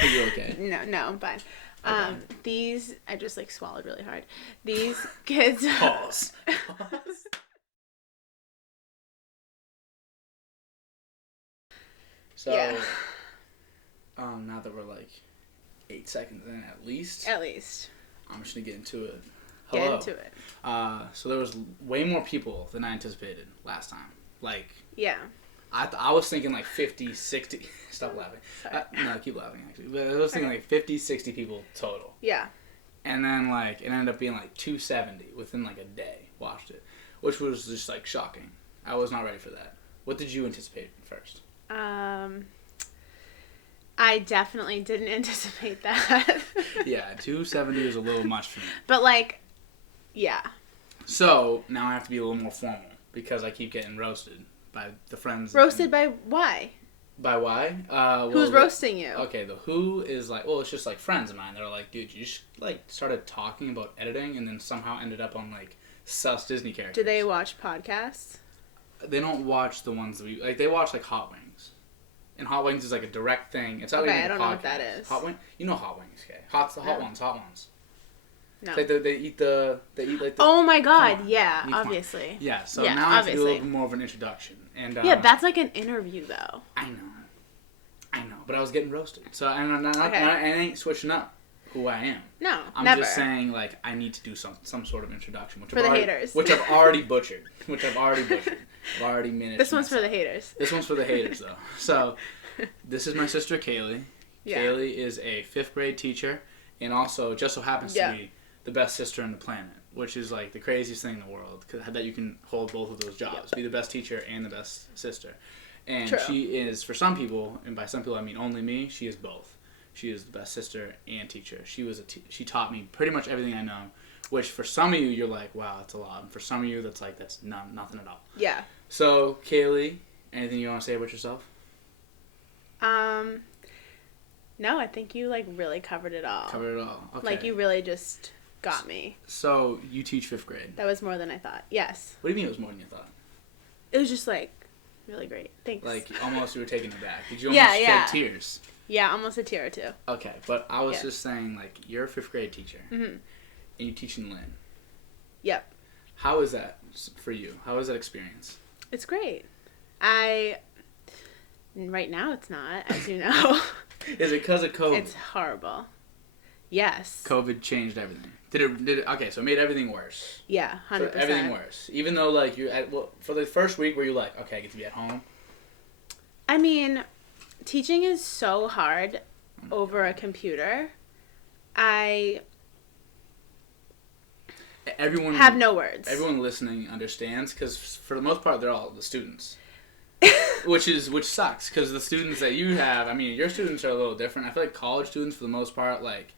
Are you okay? No, I'm fine. Okay. These, I just like swallowed really hard. These kids. Pause. So, Yeah. now that we're like 8 seconds in at least, At least. I'm just gonna get into it. Get Hello. into it. So there was way more people than I anticipated last time. Like, Yeah. I was thinking like 50, 60. Stop laughing. Sorry. No, keep laughing actually. But I was thinking like 50, 60 people total. Yeah. And then like it ended up being like 270 within like a day. Watched it, which was just like shocking. I was not ready for that. What did you anticipate first? I definitely didn't anticipate that. Yeah, 270 was a little much for me. But like, yeah. So now I have to be a little more formal because I keep getting roasted by the friends. Roasted by why? By why? Who's roasting you? Okay, the who is like, well, it's just like friends of mine. They're like, dude, you just like started talking about editing and then somehow ended up on like sus Disney characters. Do they watch podcasts? They don't watch the ones that we like. They watch like Hot Wings, and Hot Wings is like a direct thing. It's not Okay, even I don't a know podcast. what that is. Hot Wing, you know Hot Wings, okay? The hot ones. No. It's like they eat like the. Oh my god! on, Yeah, come on. obviously. Yeah. So Yeah, now I have to do a obviously. little bit more of an introduction, and Yeah, that's like an interview though. I know, but I was getting roasted. So I ain't switching up who I am. No, I'm never. just saying, like, I need to do some sort of introduction. Which For the haters. Which I've already butchered. I've already managed. This one's for the haters. This one's for the haters, though. So, this is my sister, Kaleigh. Yeah. Kaleigh is a 5th grade teacher, and also just so happens to be the best sister on the planet, which is, like, the craziest thing in the world, that you can hold both of those jobs, be the best teacher and the best sister. And True. she is, for some people, and by some people I mean only me, she is both. She is the best sister and teacher. She taught me pretty much everything I know, which for some of you, you're like, wow, that's a lot. And for some of you, that's like, that's nothing at all. Yeah. So, Kaleigh, anything you want to say about yourself? No, I think you, like, really covered it all. Covered it all. Okay. Like, you really just got me. So, you teach 5th grade. That was more than I thought. Yes. What do you mean it was more than you thought? It was just, like, really great. Thanks. Like, almost you were taken aback. Did you almost shed tears? Yeah, almost a tear or two. Okay, but I was just saying, like, you're a 5th grade teacher. Mm-hmm. And you teach in Lynn. Yep. How is that for you? How is that experience? It's great. Right now it's not, as you know. Is it because of COVID? It's horrible. Yes. COVID changed everything. Did it? Okay, so it made everything worse. Yeah, 100%. So everything worse. Even though, like, for the first week, were you like, okay, I get to be at home? I mean, teaching is so hard over a computer. Everyone have no words. Everyone listening understands, because for the most part, they're all the students. which sucks, because the students that you have, I mean, your students are a little different. I feel like college students, for the most part, like,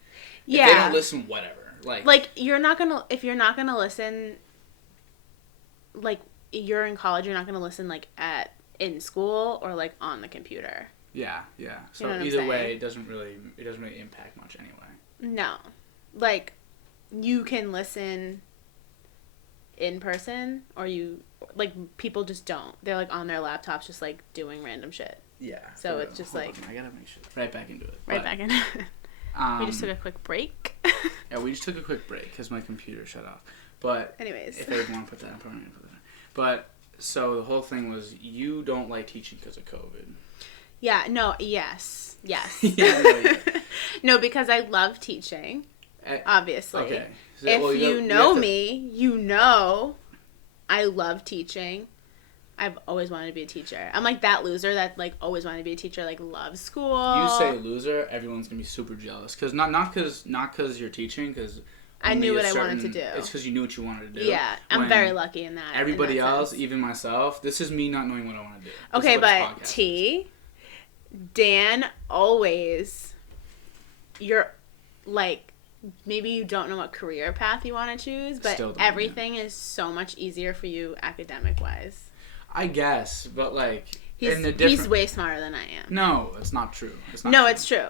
if they don't listen, whatever. Like, if you're not gonna listen, like, you're in college, you're not gonna listen, like, in school or, like, on the computer. Yeah. So you know either way, it doesn't really impact much anyway. No. Like, you can listen in person, or people just don't. They're, like, on their laptops just, like, doing random shit. Yeah. So it's just Hold like... on, I gotta make sure. Right back into it. Back into it. We just took a quick break. Yeah, we just took a quick break because my computer shut off. But... Anyways. If they want to put that in, probably put that in. But, so the whole thing was, you don't like teaching because of COVID. Yeah, no, yes. Yeah. No, because I love teaching, obviously. Okay. So, if you know me, you know I love teaching. I've always wanted to be a teacher. I'm like that loser that, like, always wanted to be a teacher, like, loves school. You say loser, everyone's going to be super jealous. Cause not because you're teaching, because... I knew what I wanted to do. It's because you knew what you wanted to do. Yeah, I'm very lucky in that. Everybody in that else, sense. even myself, this is me not knowing what I want to do. Okay, but Dan always, you're, like, maybe you don't know what career path you want to choose, but everything is so much easier for you academic-wise. I guess, but, like, he's way smarter than I am. No, it's not true. It's true.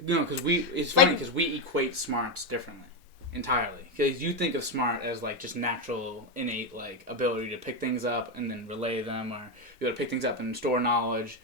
No, because it's funny because we equate smarts differently. Entirely. Because you think of smart as, like, just natural, innate, like, ability to pick things up and then relay them, or be able to pick things up and store knowledge,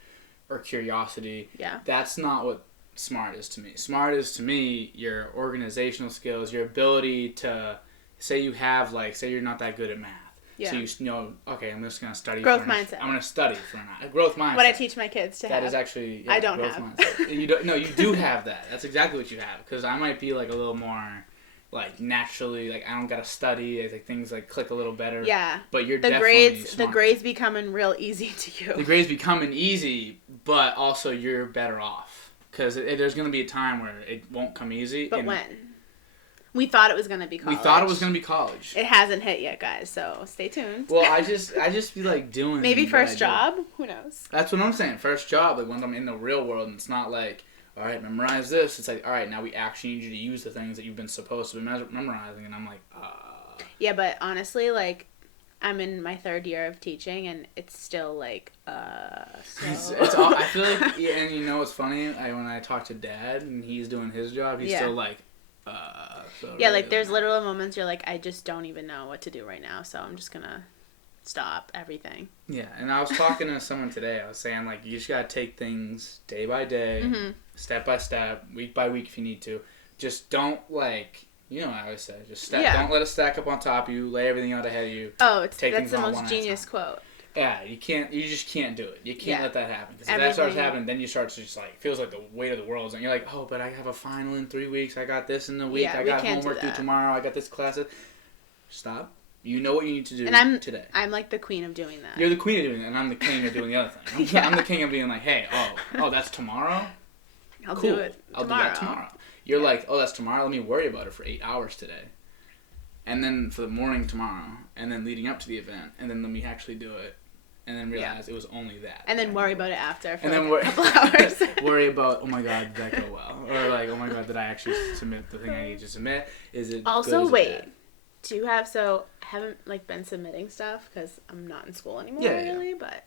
or curiosity. Yeah. That's not what smart is to me. Smart is to me your organizational skills, your ability to say you have say you're not that good at math. Yeah. So you know, okay, I'm just gonna study. Growth mindset. I'm gonna study for an hour. Growth mindset. What I teach my kids to have. That is actually I don't growth have. Mindset. You don't. No, you do have that. That's exactly what you have. Because I might be a little more naturally I don't gotta study. I think things click a little better. Yeah. But you're definitely smart. The grades becoming real easy to you. The grades becoming easy, but also you're better off because there's gonna be a time where it won't come easy. But when? We thought it was going to be college. It hasn't hit yet, guys, so stay tuned. Well, I just be doing... Maybe first job? Who knows? That's what I'm saying. First job, when I'm in the real world, and it's not all right, memorize this. It's all right, now we actually need you to use the things that you've been supposed to be memorizing, and I'm Yeah, but honestly, I'm in my 3rd year of teaching, and it's still so... It's all... I feel and you know what's funny? When I talk to Dad, and he's doing his job, he's still So yeah, there's literal moments you're I just don't even know what to do right now, so I'm just gonna stop everything. Yeah, and I was talking to someone today. I was saying you just gotta take things day by day, step by step, week by week if you need to. Just don't I always say, just don't let it stack up on top of you. Lay everything out ahead of you. Oh, that's the most genius quote. Yeah, you just can't do it. You can't let that happen. Because if that starts happening, then you start to just feels like the weight of the world. And you're oh, but I have a final in 3 weeks. I got this in a week. I got homework due tomorrow. I got this class. Stop. You know what you need to do today. I'm the queen of doing that. You're the queen of doing that, and I'm the king of doing the other thing. I'm the king of being hey, oh, that's tomorrow? I'll do it I'll do that tomorrow. You're oh, that's tomorrow? Let me worry about it for 8 hours today. And then for the morning tomorrow, and then leading up to the event, and then let me actually do it. And then realize it was only that. And then worry about it after for a couple hours. Worry about, oh my God, did that go well? Or oh my God, did I actually submit the thing I need to submit? Is it also, good? wait. Do you have, I haven't been submitting stuff because I'm not in school anymore really, but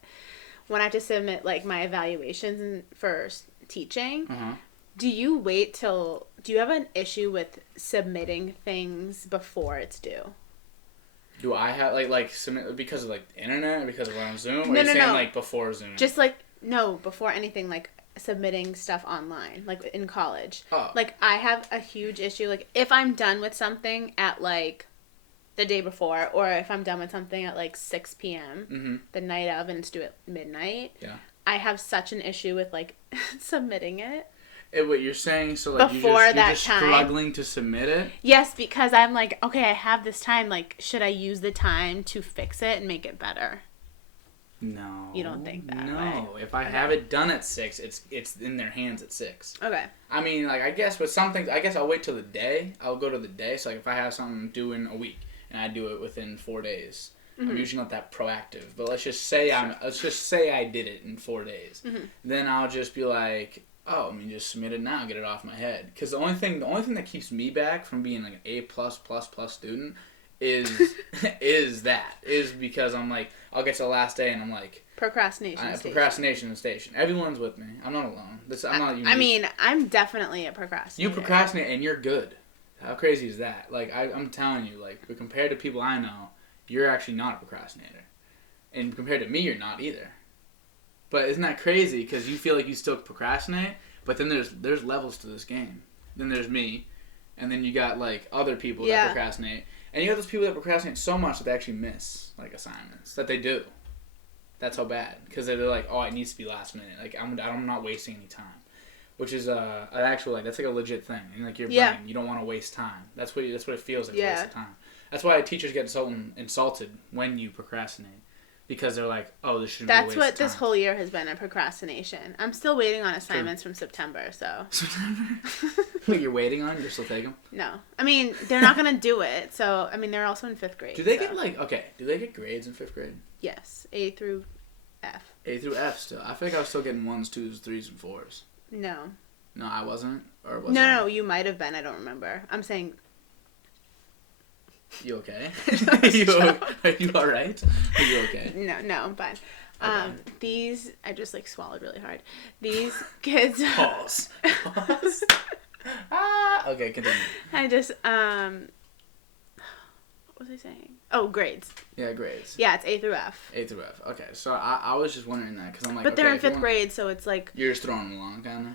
when I have to submit my evaluations for teaching, do you wait do you have an issue with submitting things before it's due? Do I have, submit because of, internet or because of on Zoom? Or are you saying, before Zoom? Just, no, before anything, submitting stuff online, in college. Oh. I have a huge issue, if I'm done with something at, the day before, or if I'm done with something at, 6 p.m., the night of, and it's due at midnight. Yeah. I have such an issue with, submitting it. What you're saying, so before you're just struggling to submit it? Yes, because I'm okay, I have this time. Should I use the time to fix it and make it better? No. You don't think that? No. Way? If I have it done at 6, it's in their hands at 6. Okay. I mean, I guess with some things, I guess I'll wait till the day. I'll go to the day. So if I have something due in a week and I do it within 4 days, I'm usually not that proactive. But let's just say I did it in 4 days. Then I'll just be oh, I mean, just submit it now, get it off my head. Because the only thing that keeps me back from being an A++ student is because I'm I'll get to the last day and I'm procrastination station. Everyone's with me. I'm not alone. I'm not unique. I mean, I'm definitely a procrastinator. You procrastinate and you're good. How crazy is that? I'm telling you, but compared to people I know, you're actually not a procrastinator, and compared to me, you're not either. But isn't that crazy? Because you feel you still procrastinate, but then there's levels to this game. Then there's me, and then you got other people that procrastinate, and you got those people that procrastinate so much that they actually miss assignments that they do. That's how bad, because they're oh, it needs to be last minute. I'm not wasting any time, which is an actual that's a legit thing. And your brain, you don't want to waste time. That's what it feels like. Yeah. To waste time. That's why teachers get so insulted when you procrastinate. Because they're oh, this shouldn't be a waste of time. That's what this whole year has been, a procrastination. I'm still waiting on assignments from September, so. September? You're waiting on? You're still taking them? No. I mean, they're not going to do it, so, they're also in 5th grade. Do they get, do they get grades in 5th grade? Yes. A through F. A through F still. I feel I was still getting 1s, 2s, 3s, and 4s. No. No, I wasn't? Or was I? No, you might have been. I don't remember. I'm saying... You okay? Are you all right? Are you okay? No, I'm fine. Okay. These, I just swallowed really hard. These kids. Pause. Okay, continue. I just, what was I saying? Oh, grades. Yeah, grades. Yeah, it's A through F. A through F. Okay, so I was just wondering that because I'm but they're in 5th grade, so it's You're just throwing them along, kind of?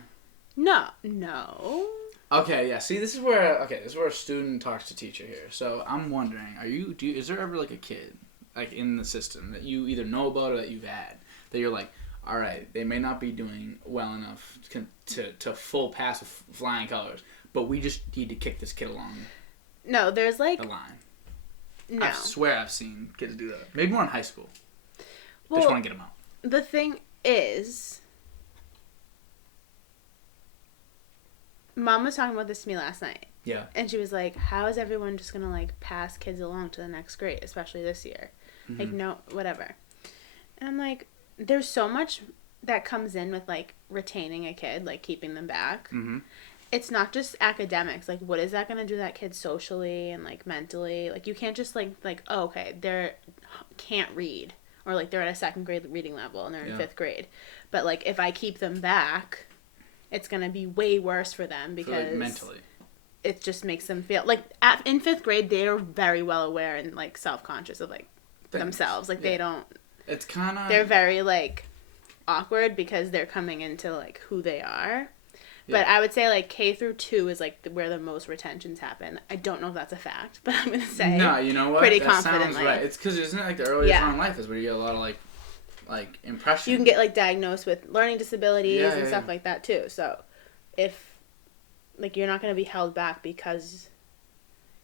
No. Okay, yeah. See, this is where a student talks to teacher here. So I'm wondering, is there ever like a kid like in the system that you either know about or that you've had that you're like, all right, they may not be doing well enough to full pass with flying colors, but we just need to kick this kid along. No, there's like the line. No. I swear I've seen kids do that. Maybe more in high school. Well, just want to get them out. The thing is, Mom was talking about this to me last night. Yeah. And she was like, how is everyone just going to, like, pass kids along to the next grade, especially this year? Mm-hmm. Like, no, whatever. And I'm like, there's so much that comes in with, like, retaining a kid, like, keeping them back. Mm-hmm. It's not just academics. Like, what is that going to do to that kid socially and, like, mentally? Like, you can't just, like oh, okay, they can't read. Or, like, they're at a second grade reading level and they're in 5th grade. But, like, if I keep them back, it's going to be way worse for them because... like, mentally. It just makes them feel... Like, in 5th grade, they're very well aware and, like, self-conscious of, like, themselves. Like, they don't... It's kind of... They're very, like, awkward because they're coming into, like, who they are. Yeah. But I would say, like, K through 2 is, like, where the most retentions happen. I don't know if that's a fact, but I'm going to say... No, you know what? Pretty that confidently. Sounds right. It's because, isn't it, like, the earliest on in life is where you get a lot of, like impressions. You can get, like, diagnosed with learning disabilities and stuff like that, too. So, if, like, you're not going to be held back because...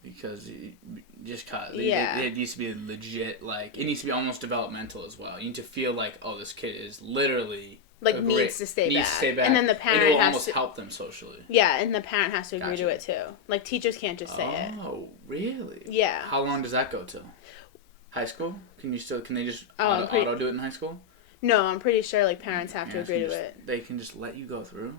It needs to be legit, like, it needs to be almost developmental as well. You need to feel like, oh, this kid is literally... Like, needs to stay back. And then the parent has to... It will almost help them socially. Yeah, and the parent has to agree to it, too. Like, teachers can't just say it. Oh, really? Yeah. How long does that go to? High school? Can they just auto do it in high school? No, I'm pretty sure, like, parents have to agree to it. They can just let you go through?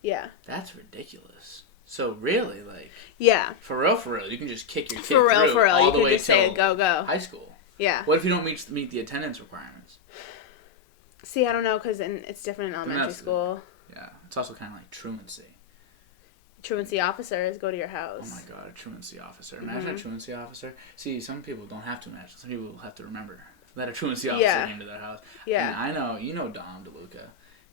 Yeah. That's ridiculous. So, really, like... Yeah. For real, you can just kick your kid through all you the can way just say, go. High school. Yeah. What if you don't meet the attendance requirements? See, I don't know, because it's different in elementary school. Yeah. It's also kind of like truancy. Truancy officers go to your house. Oh, my God, a truancy officer. Imagine a truancy officer. See, some people don't have to imagine. Some people have to remember that a truancy officer came to their house. Yeah. And I know, you know Dom DeLuca.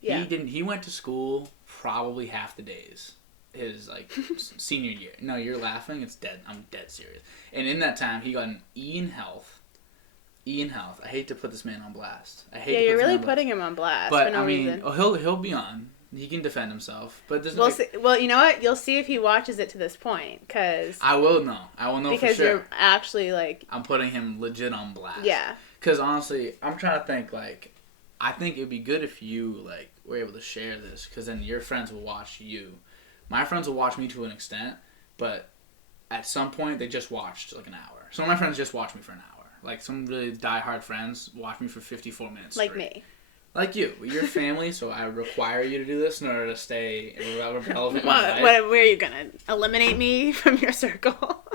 Yeah. He went to school probably half the days. His, like, senior year. No, you're laughing. It's dead. I'm dead serious. And in that time, he got an E in health. I hate to put this man on blast. You're really putting him on blast for no reason. He'll be on. He can defend himself. But we'll see. Well, you know what? You'll see if he watches it to this point, because... I will know for sure. Because you're actually, like... I'm putting him legit on blast. Yeah. Because, honestly, I'm trying to think, like... I think it would be good if you, like, were able to share this, because then your friends will watch you. My friends will watch me to an extent, but at some point, they just watched, like, an hour. Some of my friends just watch me for an hour. Like, some really diehard friends watch me for 54 minutes straight. Like me. Like you. You're family, so I require you to do this in order to stay relevant. Where are you going to eliminate me from your circle?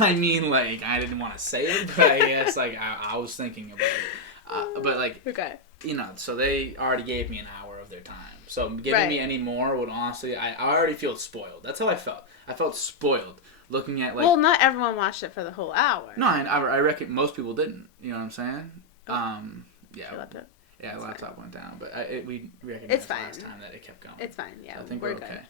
I mean, like, I didn't want to say it, but I guess, like, I was thinking about it. But, like, okay. You know, so they already gave me an hour of their time. So giving me any more would honestly, I already feel spoiled. That's how I felt. I felt spoiled. Looking at, like... Well, not everyone watched it for the whole hour. No, I reckon most people didn't. You know what I'm saying? Yeah. Laptop. Yeah, the laptop went down. But we recognized last time that it kept going. It's fine, yeah. So I think we're okay.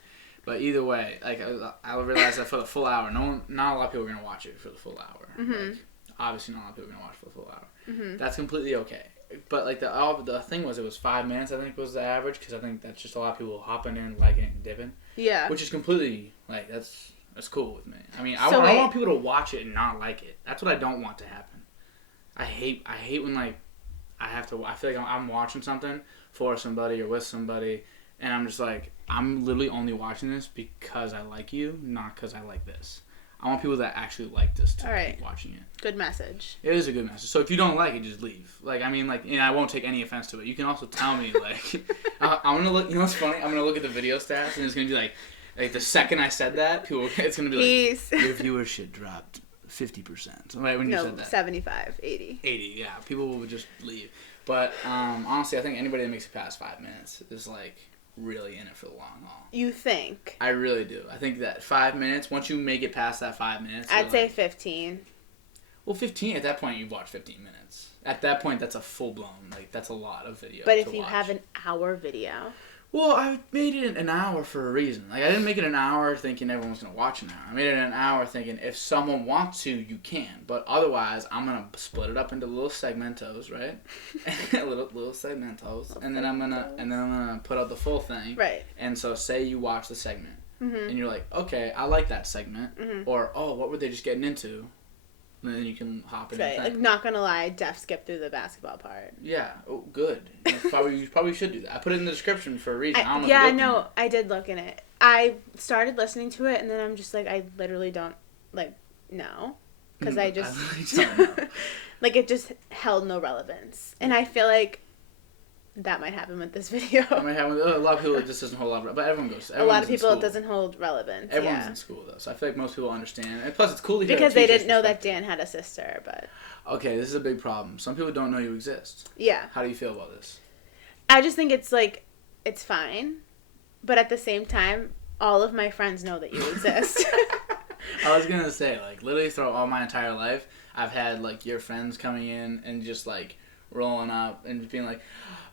But either way, like, I realized that for the full hour, not a lot of people are going to watch it for the full hour. Mm-hmm. Like, obviously, not a lot of people are going to watch it for the full hour. Mm-hmm. That's completely okay. But, like, the thing was, it was 5 minutes, I think, was the average. Because I think that's just a lot of people hopping in, liking it, and dipping. Yeah. Which is completely, like, that's cool with me. I mean, I want people to watch it and not like it. That's what I don't want to happen. I hate when, like, I feel like I'm watching something for somebody or with somebody, and I'm just like, I'm literally only watching this because I like you, not because I like this. I want people that actually like this to keep watching it. Good message. It is a good message. So if you don't like it, just leave. Like, I mean, like, and I won't take any offense to it. You can also tell me, like, I'm going to look, you know what's funny? I'm going to look at the video stats, and it's going to be like the second I said that, it's going to be like, your viewership dropped 50%. Right, when you said that. 75, 80. 80, yeah. People will just leave. But, honestly, I think anybody that makes it past 5 minutes is, like, really in it for the long haul. You think? I really do. I think that 5 minutes, once you make it past that 5 minutes... I'd say 15. Well, 15, at that point, you've watched 15 minutes. At that point, that's a full-blown, like, that's a lot of video But if you have an hour video... Well, I made it an hour for a reason. Like, I didn't make it an hour thinking everyone's going to watch an hour. I made it an hour thinking if someone wants to, you can. But otherwise, I'm going to split it up into little segmentos, right? little segmentos. And then I'm going to put out the full thing. Right. And so say you watch the segment. And you're like, okay, I like that segment. Or, oh, what were they just getting into? And then you can hop in. Right, like, not gonna lie, I def skipped through the basketball part. Yeah, oh, good. You probably should do that. I put it in the description for a reason. I don't know. Yeah, no, I did look in it. I started listening to it, and then I'm just like, I literally don't, like, know. Because I just, like, it just held no relevance. And I feel like that might happen with this video. It might happen with a lot of people. It just doesn't hold up, but everyone goes. A lot of people, it doesn't hold relevance. Everyone's in school though, so I feel like most people understand. And plus, it's cool to hear because they didn't know that Dan had a sister. But okay, this is a big problem. Some people don't know you exist. Yeah. How do you feel about this? I just think it's like it's fine, but at the same time, all of my friends know that you exist. I was gonna say, like, literally throughout all my entire life, I've had like your friends coming in and just like rolling up and just being like,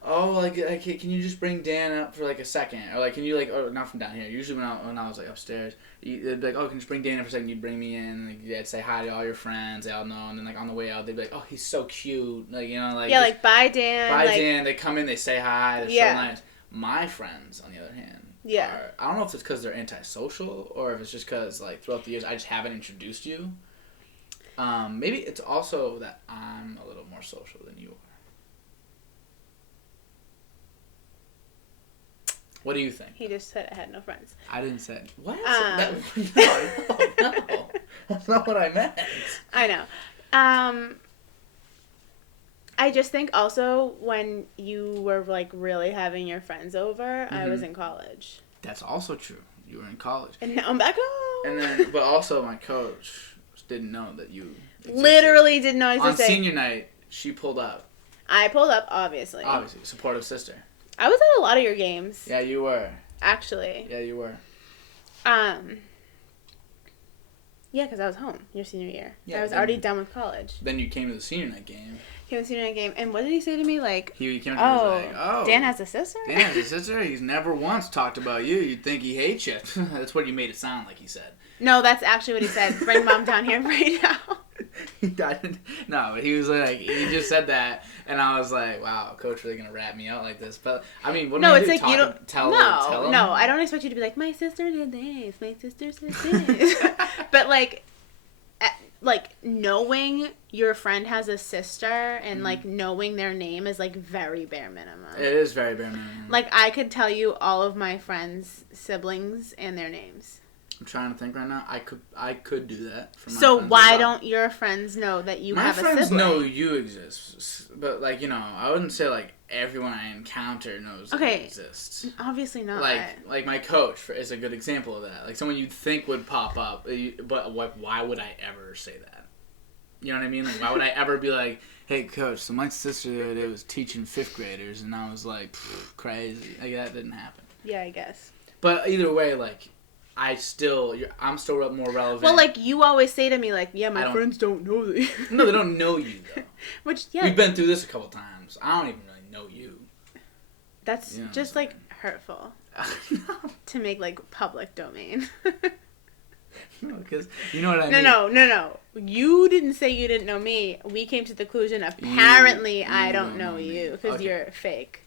oh, like, can you just bring Dan up for, like, a second? Or, like, can you, like, or not from down here. Usually when I was, like, upstairs, they'd be like, oh, can you just bring Dan up for a second? You'd bring me in, and, like, they'd say hi to all your friends. They all know. And then, like, on the way out, they'd be like, oh, he's so cute. Like, you know, like. Yeah, like, bye, Dan. Bye, like, Dan. They come in, they say hi. They're so nice. My friends, on the other hand, I don't know if it's because they're antisocial or if it's just because, like, throughout the years, I just haven't introduced you. Maybe it's also that I'm a little more social than you are. What do you think? He just said I had no friends. I didn't say it. What? No. That's not what I meant. I know. I just think also when you were, like, really having your friends over, I was in college. That's also true. You were in college. And now I'm back home. And then, but also my coach didn't know that you existed. Literally didn't know I existed. On senior night, she pulled up. I pulled up, obviously. Obviously. Supportive sister. I was at a lot of your games. Yeah, you were. Actually. Yeah, you were. Yeah, because I was home your senior year. Yeah, I was already done with college. Then you came to the senior night game. Came to the senior night game, and what did he say to me? Like, he came to me and was like, oh. Dan has a sister? Dan has a sister? He's never once talked about you. You'd think he hates you. That's what you made it sound like he said. No, that's actually what he said. Bring Mom down here right now. No, but he was like, he just said that, and I was like, wow, Coach really gonna rat me out like this. But I mean, what do I do? It's like you don't tell him? No, I don't expect you to be like, my sister did this, my sister said this. But like knowing your friend has a sister and like knowing their name is like very bare minimum. It is very bare minimum. Like I could tell you all of my friends' siblings and their names. I'm trying to think right now. I could do that for my So friends why as well. don't your friends know that you have a sibling? My friends know you exist, but like, you know, I wouldn't say like everyone I encounter knows that you exist. Obviously not. Like my coach is a good example of that. Like someone you'd think would pop up, but why would I ever say that? You know what I mean? Like why would I ever be like, hey coach, so my sister the other day was teaching 5th graders, and I was like, crazy. Like that didn't happen. Yeah, I guess. But either way, like. I'm still more relevant. Well, like, you always say to me, like, yeah, my friends don't know that. No, they don't know you, though. Which, yeah. We've been through this a couple times. I don't even really know you. That's just, like, hurtful. To make, like, public domain. No, because, you know what I mean? No. You didn't say you didn't know me. We came to the conclusion, apparently, I don't know you, because you're fake.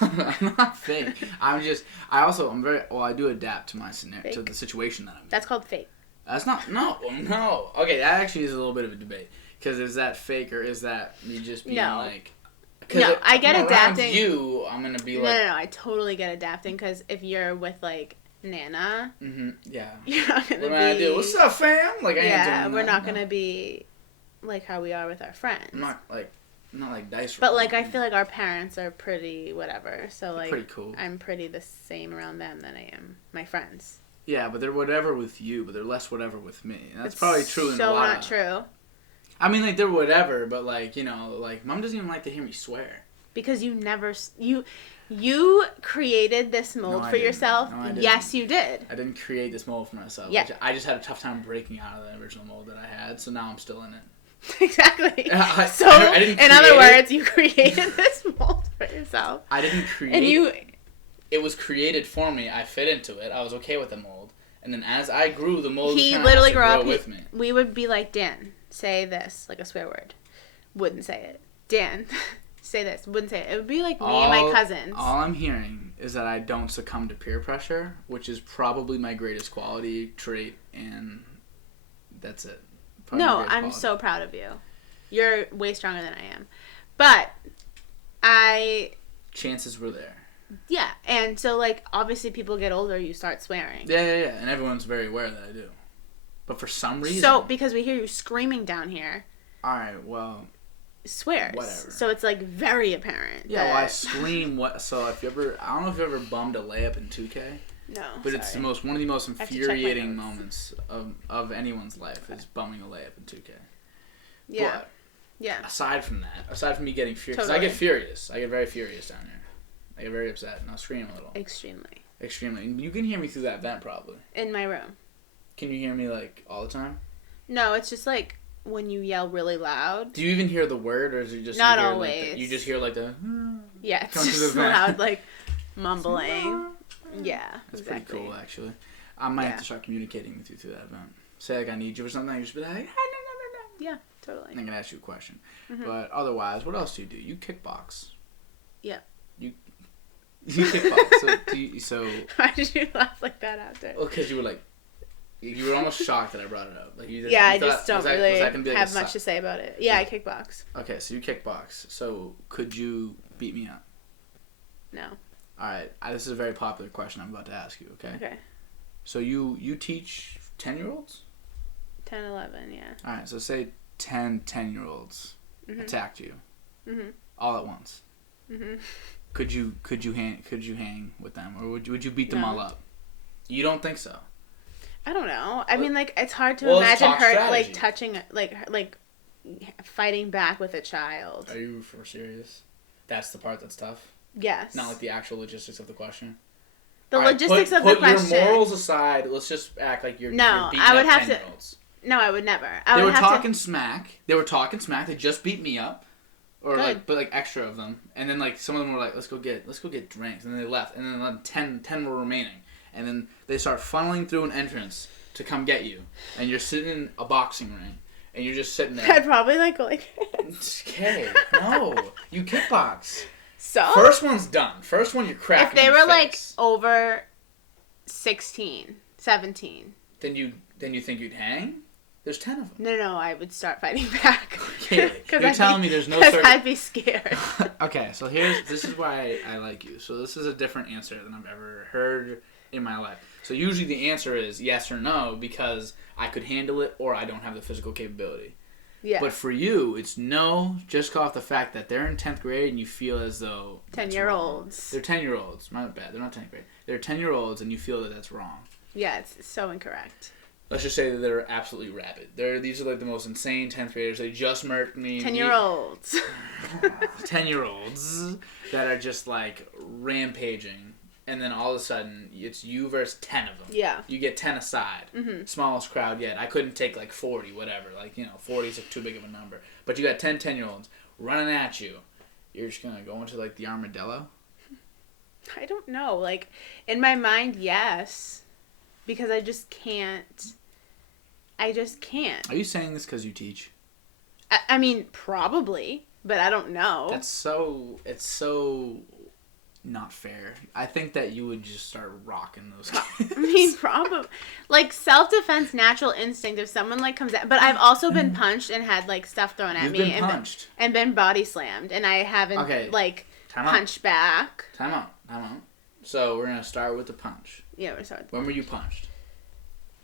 I'm not fake. I do adapt to my scenario, to the situation that I'm in. That's called fake. That's not, no. Okay, that actually is a little bit of a debate. Because is that fake or is that me just being like... No, I get adapting. You, I'm going to be like... No, I totally get adapting because if you're with, like, Nana... yeah. You're not going to be... What am I going to do? What's up, fam? Like, I ain't doing that. We're not going to be like how we are with our friends. I'm not like dice. But like I feel like our parents are pretty whatever. So like pretty cool. I'm pretty the same around them than I am my friends. Yeah, but they're whatever with you, but they're less whatever with me. And that's probably true in a lot. So not true. I mean, like they're whatever, but like you know, like Mom doesn't even like to hear me swear. Because you created this mold for yourself. No, I didn't. Yes, you did. I didn't create this mold for myself. Yeah. I just had a tough time breaking out of the original mold that I had, so now I'm still in it. Exactly. So, I didn't in other words, you created this mold for yourself. I didn't create. And it was created for me. I fit into it. I was okay with the mold. And then as I grew, the mold he kind literally of grew up with me. We would be like, Dan, say this, like a swear word. Wouldn't say it. Dan, say this. Wouldn't say it. It would be like me and my cousins. All I'm hearing is that I don't succumb to peer pressure, which is probably my greatest quality trait, and that's it. Probably no, I'm so proud of you. You're way stronger than I am. But chances were there. Yeah, and so, like, obviously people get older, you start swearing. Yeah, and everyone's very aware that I do. But for some reason... So, because we hear you screaming down here... Alright, well... Swears. Whatever. So it's, like, very apparent. Yeah, well, I scream... So, if you ever... I don't know if you ever bummed a layup in 2K. No, But sorry. It's one of the most infuriating moments of anyone's life is bumming a layup in 2K. Yeah. But, yeah. Aside from me getting furious... Because I get furious. I get very furious down there. I get very upset, and I'll scream a little. Extremely. You can hear me through that vent, probably. In my room. Can you hear me, like, all the time? No, it's just, like, when you yell really loud. Do you even hear the word, or is it just... Not always. Like, you just hear, like, the... Yeah, it's just loud, like, mumbling. Yeah, That's pretty cool, actually. I might have to start communicating with you through that vent. Say, like, I need you or something, I just be like... Yeah, totally. I'm going to ask you a question. Mm-hmm. But otherwise, what else do? You kickbox. Yeah. You kickbox. So why did you laugh like that after? Well, because you were like, you were almost shocked that I brought it up. Like I just don't really have much to say about it. Yeah, I kickbox. Okay, so you kickbox. So could you beat me up? No. All right. This is a very popular question I'm about to ask you. Okay. Okay. So you teach 10-year-olds? 10, 11, yeah. All right. So say 10-year-olds attacked you, all at once. Mm-hmm. Could you hang with them, or would you beat them all up? You don't think so? I don't know. I mean, like, it's hard to imagine her like touching, like fighting back with a child. Are you for serious? That's the part that's tough. Yes. Not like the actual logistics of the question. The logistics of the question. Put your morals aside. Let's just act like you're. No, beating I would up have 10-year-olds. to. No, I would never. They were talking smack. They just beat me up. Or but extra of them, and then some of them were like, let's go get drinks, and then they left, and then 10 were remaining, and then they start funneling through an entrance to come get you, and you're sitting in a boxing ring, and you're just sitting there. I'd probably go like. Okay, no, you kickbox. So first one's done. First one you're cracking. If they were like over 16, 17, then you think you'd hang? There's 10 of them. No, I would start fighting back. Okay, you're telling me there's no certain... Because I'd be scared. Okay, so this is why I like you. So this is a different answer than I've ever heard in my life. So usually the answer is yes or no, because I could handle it or I don't have the physical capability. Yeah. But for you, it's no, just off the fact that they're in 10th grade and you feel as though... 10-year-olds. They're 10-year-olds. Not bad. They're not 10th grade. They're 10-year-olds and you feel that that's wrong. Yeah, it's so incorrect. Let's just say that they're absolutely rabid. These are like the most insane 10th graders. They just murked me. 10-year-olds. 10-year-olds that are just like rampaging. And then all of a sudden, it's you versus 10 of them. Yeah. You get 10 aside. Mm-hmm. Smallest crowd yet. I couldn't take 40, whatever. 40 is too big of a number. But you got 10-year-olds running at you. You're just going to go into the armadillo? I don't know. In my mind, yes. Because I just can't. Are you saying this because you teach? I mean, probably, but I don't know. It's so not fair. I think that you would just start rocking those kids. I mean, probably. Self-defense, natural instinct, if someone comes at... But I've also been punched and had stuff thrown at me. You've been punched. And been body slammed. And I haven't, punched back. Time out. So we're going to start with the punch. Yeah, we're going to start with the When were you punched?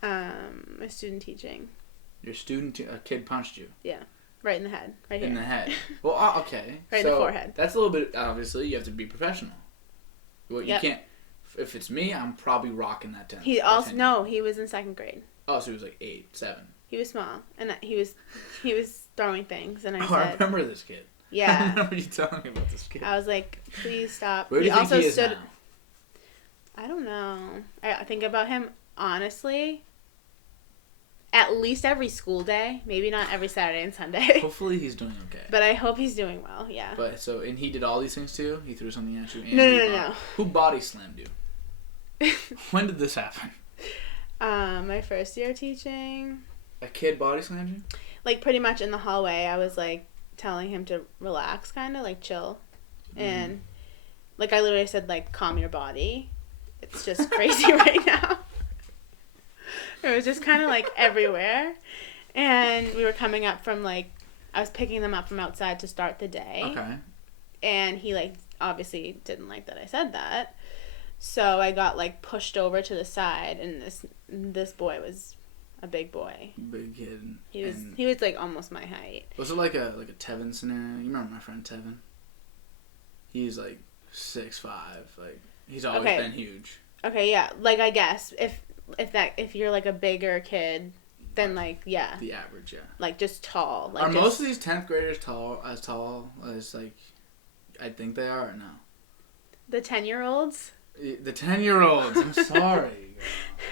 My student teaching. Your a kid punched you? Yeah. Right in the head. Right here. In the head. Well, okay. Right in the forehead. That's a little bit, obviously, you have to be professional. Well, you can't, if it's me, I'm probably rocking that 10. He was in 2nd grade. Oh, so he was 8, 7. He was small, and he was throwing things, and I said... I remember this kid. Yeah. I remember you telling me about this kid. I was like, please stop. Where do you think he is now? I don't know. I think about him, honestly, at least every school day. Maybe not every Saturday and Sunday. Hopefully he's doing okay. But I hope he's doing well, yeah. But, and he did all these things too? He threw something at you? And No. Who body slammed you? When did this happen? My first year teaching. A kid body slammed you? Like, pretty much in the hallway, I was, like, telling him to relax, kind of, like, chill. And, like, I literally said, like, calm your body. It's just crazy right now. It was just kind of, like, everywhere. And we were coming up from, like, I was picking them up from outside to start the day. Okay. And he, like, obviously didn't like that I said that. So I got, like, pushed over to the side, and this boy was a big boy. Big kid. He was like almost my height. Was it like a Tevin scenario? You remember my friend Tevin? He's like 6'5". Like he's always been huge. Okay, yeah. Like I guess if you're like a bigger kid, then like yeah. The average, yeah. Like just tall. Like are most of these 10th graders tall as like I think they are or no? The 10-year-olds? The 10-year-olds. I'm sorry.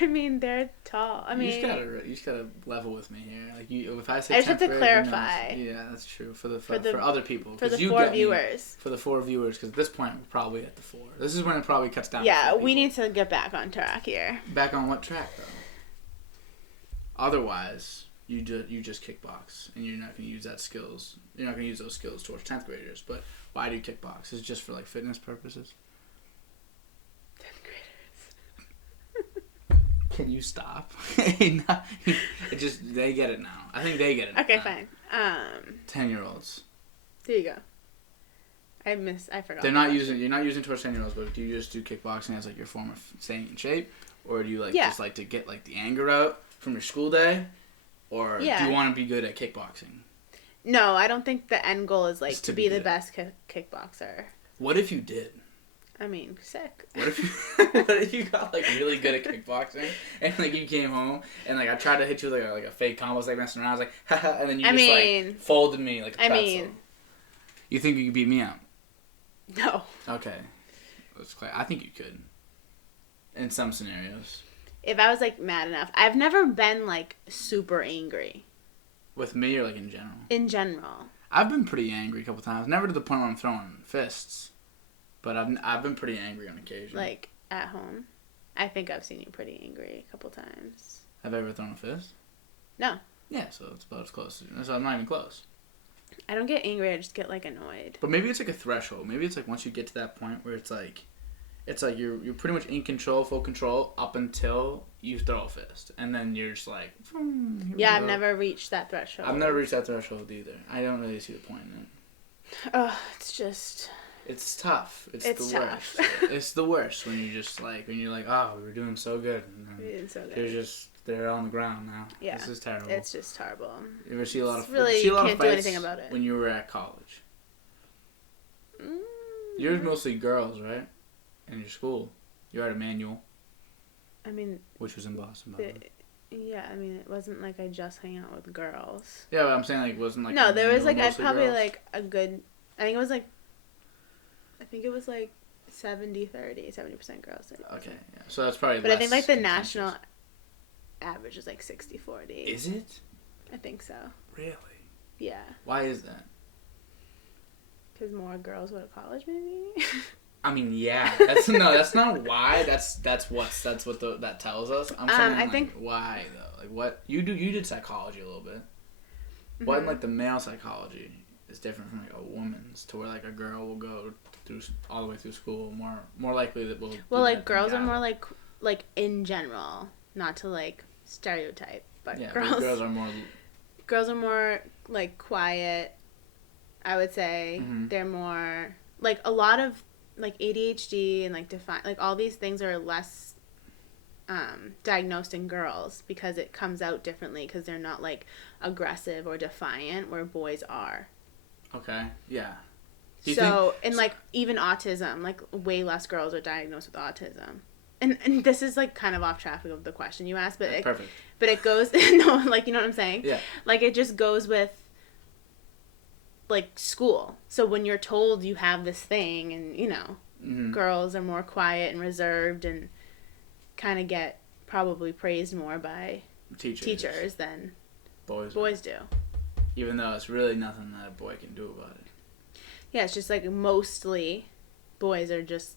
I mean, they're tall. I mean, you just gotta level with me here. Like if I say, I just have to clarify. Yeah, that's true for other people. For the 4 viewers. For the 4 viewers, because at this point we're probably at the 4. This is when it probably cuts down. Yeah, we need to get back on track here. Back on what track though? Otherwise, you just kickbox, and you're not gonna use that skills. You're not gonna use those skills towards 10th graders. But why do kickbox? Is it just for like fitness purposes? Can you stop? They get it now. I think they get it now. Okay, fine. 10-year-olds. There you go. I forgot. You're not using towards 10-year-olds, but do you just do kickboxing as like your form of staying in shape? Or do you just like to get like the anger out from your school day? Or do you want to be good at kickboxing? No, I don't think the end goal is like to be the best kickboxer. What if you did? I mean, sick. What if you got like really good at kickboxing and like you came home and like I tried to hit you with like a fake combo, like messing around, I was like, haha, and then you like folded me like a pretzel. You think you could beat me out? No. Okay. I think you could. In some scenarios. If I was like mad enough. I've never been like super angry. With me or like in general? In general. I've been pretty angry a couple times. Never to the point where I'm throwing fists. But I've been pretty angry on occasion. Like, at home? I think I've seen you pretty angry a couple times. Have I ever thrown a fist? No. Yeah, so it's about as close. So I'm not even close. I don't get angry, I just get, like, annoyed. But maybe it's like a threshold. Maybe it's like once you get to that point where it's like you're pretty much in control, full control, up until you throw a fist. And then you're just like, yeah, I've never reached that threshold. I've never reached that threshold either. I don't really see the point in it. Oh, it's just... It's tough. It's the worst. It's the worst when you're just like, oh, we were doing so good. And we're doing so good. They're on the ground now. Yeah. This is terrible. It's just terrible. You ever see a lot of you can't do anything about it. When you were at college? You're mostly girls, right? In your school. You're at Emmanuel. I mean... Which was in Boston, by the way. Yeah, I mean, it wasn't like I just hang out with girls. Yeah, but I'm saying like it wasn't like... No, there was like, I probably girls. like a good... I think it was like 70-30, 70% girls. 30%. Okay, yeah. So that's probably But I think like the national average is like 60-40. Is it? I think so. Really? Yeah. Why is that? Because more girls go to college, maybe? I mean, yeah. That's not why. That's what that tells us. I'm saying I think why though. Like what you did psychology a little bit. Mm-hmm. What in like the male psychology is different from like a woman's, to where like a girl will go through all the way through school more likely that will. Well, like girls are more like in general, not to like stereotype, but yeah, girls are more like quiet. I would say they're more like a lot of like ADHD and like all these things are less diagnosed in girls because it comes out differently because they're not like aggressive or defiant where boys are. Okay. Yeah. And like even autism, like way less girls are diagnosed with autism. And this is like kind of off track of the question you asked, but perfect. But it goes no, like you know what I'm saying? Yeah. Like it just goes with like school. So when you're told you have this thing and you know, girls are more quiet and reserved and kind of get probably praised more by teachers than boys do. Even though it's really nothing that a boy can do about it. Yeah, it's just like mostly boys are just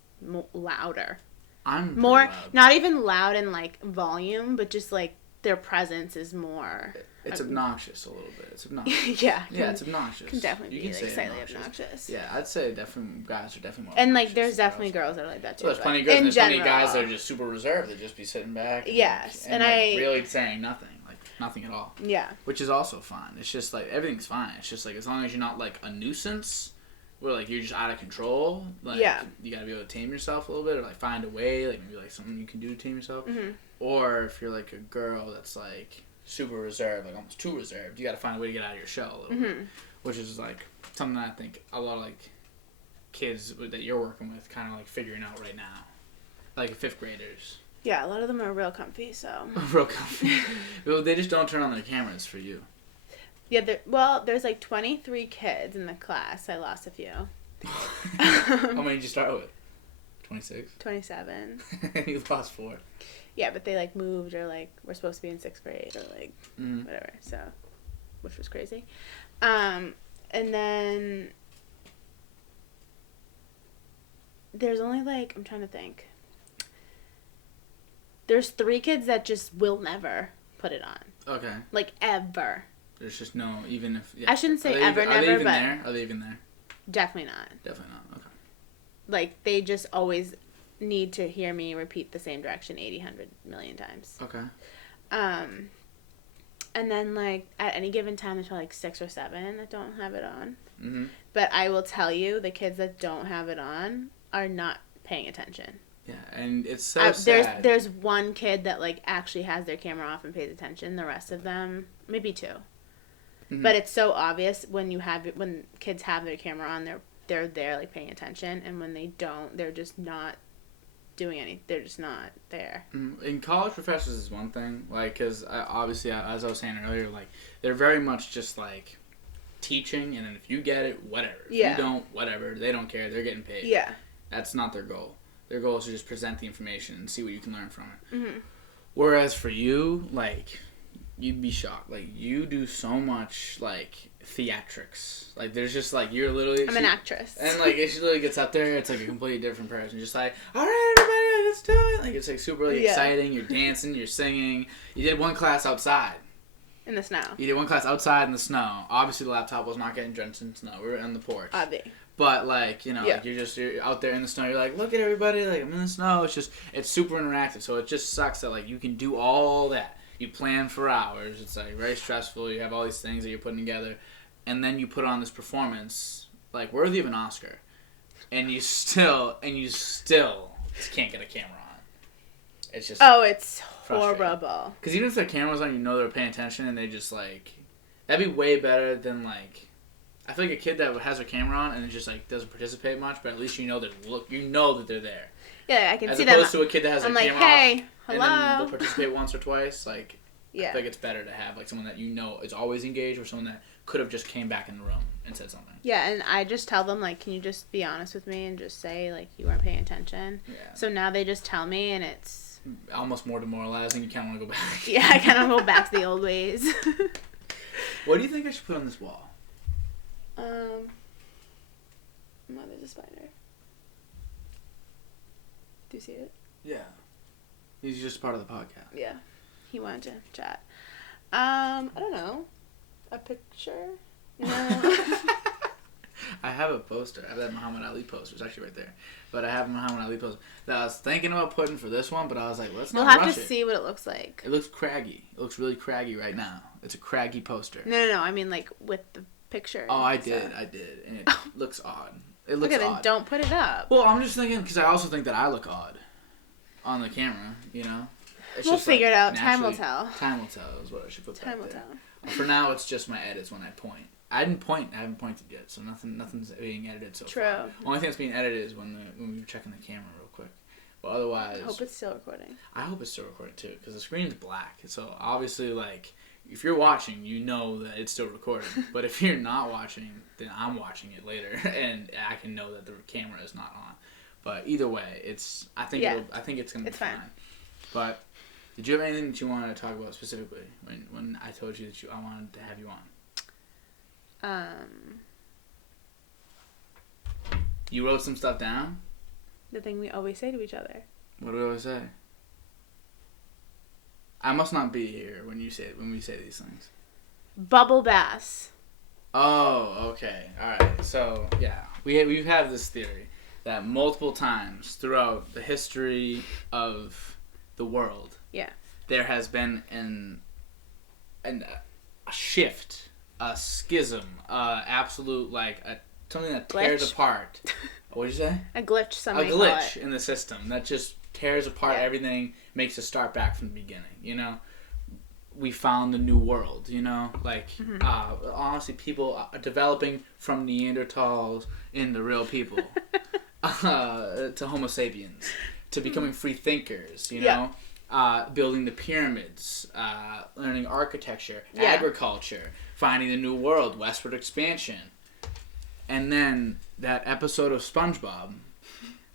louder. I'm more loud. Not even loud in like volume, but just like their presence is more. It's obnoxious a little bit. It's obnoxious. Yeah, it's obnoxious. Can definitely be like slightly obnoxious. Yeah, I'd say definitely guys are definitely more. And like, there's definitely girls that are like that too. So there's plenty of girls. And there's plenty of guys that are just super reserved. They just be sitting back. Yes, and like, really saying nothing, like nothing at all. Yeah. Which is also fine. It's just like everything's fine. It's just like as long as you're not like a nuisance, where like you're just out of control. Like, you gotta be able to tame yourself a little bit, or like find a way, like maybe like something you can do to tame yourself. Mm-hmm. Or if you're like a girl that's like super reserved, like almost too reserved, you got to find a way to get out of your shell a little bit, which is like something that I think a lot of like kids that you're working with kind of like figuring out right now, like 5th graders. Yeah, a lot of them are real comfy, so. Real comfy. Well, they just don't turn on their cameras for you. Yeah, there's like 23 kids in the class. I lost a few. How many did you start with? 26? 27. You lost 4. Yeah, but they like moved, or like we're supposed to be in 6th grade, or like whatever. So, which was crazy. And then there's only like, I'm trying to think. There's 3 kids that just will never put it on. Okay. Like ever. There's just no, even if. Yeah. I shouldn't say ever, never, are they even but there? Are they even there? Definitely not. Definitely not. Okay. Like they just always need to hear me repeat the same direction 100 million times. Okay. And then like at any given time there's probably like 6 or 7 that don't have it on. Mm-hmm. But I will tell you, the kids that don't have it on are not paying attention. Yeah, and it's so sad. There's one kid that like actually has their camera off and pays attention. The rest of them, maybe 2. Mm-hmm. But it's so obvious when kids have their camera on, they're there like paying attention, and when they don't, they're just not doing anything. They're just not there. In college, professors is one thing, like, because obviously, as I was saying earlier, like, they're very much just, like, teaching, and then if you get it, whatever. If you don't, whatever. They don't care. They're getting paid. Yeah. That's not their goal. Their goal is to just present the information and see what you can learn from it. Mm-hmm. Whereas for you, like, you'd be shocked. Like, you do so much, like, theatrics. Like, there's just, like, you're literally... I'm an actress. And, like, if she literally gets up there, it's, like, a completely different person. Just, like, all right, everybody, let's do it. Like, it's, like, super really exciting. You're dancing. You're singing. You did one class outside. In the snow. You did one class outside in the snow. Obviously, the laptop was not getting drenched in snow. We were on the porch. But, like, you know, like, you're out there in the snow. You're like, look at everybody. Like, I'm in the snow. It's super interactive. So it just sucks that, like, you can do all that. You plan for hours. It's, like, very stressful. You have all these things that you're putting together. And then you put on this performance, like, worthy of an Oscar. And you still can't get a camera on. It's just... Oh, it's horrible. Because even if their camera's on, you know they're paying attention, and they just, like... That'd be way better than, like... I feel like a kid that has their camera on and just, like, doesn't participate much, but at least you know that they're there. Yeah, I can see that. As opposed to a kid that has their camera hey, off, hello. and then they'll participate once or twice, like... I feel like it's better to have, like, someone that you know is always engaged, or someone that could have just came back in the room and said something. Yeah, and I just tell them, like, can you just be honest with me and just say, like, you weren't paying attention? Yeah. So now they just tell me, and it's... almost more demoralizing. You kind of want to go back. Yeah, I kind of want to go back to the old ways. What do you think I should put on this wall? Oh, there's a spider. Do you see it? Yeah. He's just part of the podcast. Yeah. He wanted to chat. I don't know. A picture? No. I have a poster. I have that Muhammad Ali poster. It's actually right there. But I have a Muhammad Ali poster that I was thinking about putting for this one, but I was like, let's not rush it. We'll have to see what it looks like. It looks craggy. It looks really craggy right now. It's a craggy poster. No. I mean, like, with the picture. Oh, I did. And it looks odd. It looks odd. Then don't put it up. Well, I'm just thinking, because I also think that I look odd on the camera, you know? We'll figure it out. Time will tell. Time will tell is what I should put back there. Time will tell. For now, it's just my edits when I point. I haven't pointed yet, so nothing's being edited so far. Only thing that's being edited is when we were checking the camera real quick. But otherwise... I hope it's still recording. I hope it's still recording, too, because the screen's black. So, obviously, like, if you're watching, you know that it's still recording. But if you're not watching, then I'm watching it later, and I can know that the camera is not on. But either way, I think it's going to be fine. But... Did you have anything that you wanted to talk about specifically when I told you that I wanted to have you on? You wrote some stuff down? The thing we always say to each other. What do we always say? I must not be here when we say these things. Bubble bass. Oh, okay. Alright. So, yeah. We've had this theory that multiple times throughout the history of the world, there has been a shift, a schism, absolute, something that tears apart. What did you say? A glitch, something. A glitch in the system that just tears apart everything, makes us start back from the beginning, you know? We found the new world, you know? Honestly, people are developing from Neanderthals into real people to Homo sapiens, to becoming free thinkers, you know? Building the pyramids, learning architecture, agriculture, finding the new world, westward expansion. And then that episode of SpongeBob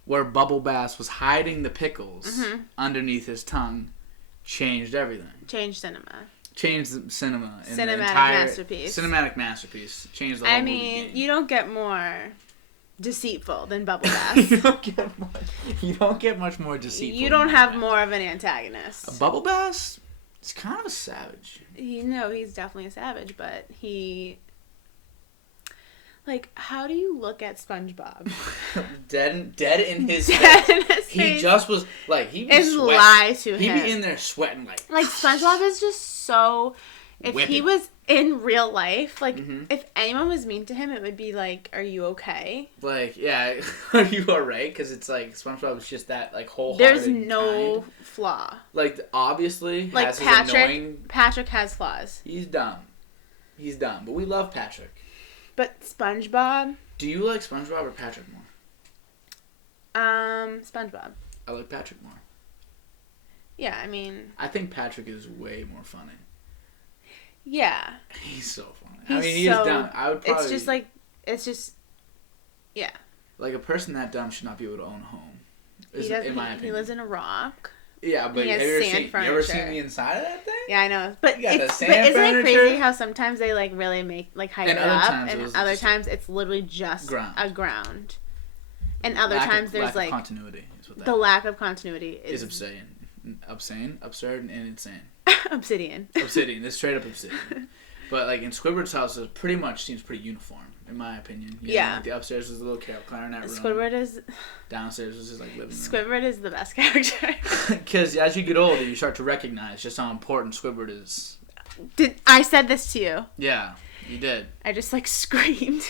where Bubble Bass was hiding the pickles underneath his tongue changed everything. Changed cinema. Changed the cinema. Cinematic masterpiece. Changed the whole movie game. You don't get more deceitful than Bubble Bass. You don't get much more deceitful. You don't have more of an antagonist. A Bubble Bass is kind of a savage. He's definitely a savage, but he... how do you look at SpongeBob? dead in his face. He just was, he was sweating. Lie to him. He'd be in there sweating, SpongeBob is just so... If whipping. He was in real life, if anyone was mean to him, it would be are you okay? Are you alright? Because it's SpongeBob is just that, wholehearted There's no kind. flaw. Obviously, has his annoying... Patrick has flaws. He's dumb. But we love Patrick. But SpongeBob... Do you like SpongeBob or Patrick more? SpongeBob. I like Patrick more. Yeah, I mean... I think Patrick is way more funny. Yeah. He's so funny. He's dumb. I would probably... It's just... Yeah. A person that dumb should not be able to own a home. In my opinion. He lives in a rock. Yeah, but have you ever seen the inside of that thing? Yeah, I know. But isn't furniture? it crazy how sometimes they really make hype it up, and other times it's literally just a ground. And other times there's lack of continuity. Is what that the lack of continuity is obscene, absurd, and insane. Obsidian. It's straight up obsidian. But in Squidward's house, it pretty much seems pretty uniform, in my opinion. The upstairs was a little clarinet room. Squidward is... Downstairs was his living room. Squidward is the best character. Because as you get older, you start to recognize just how important Squidward is. I said this to you? Yeah, you did. I just screamed.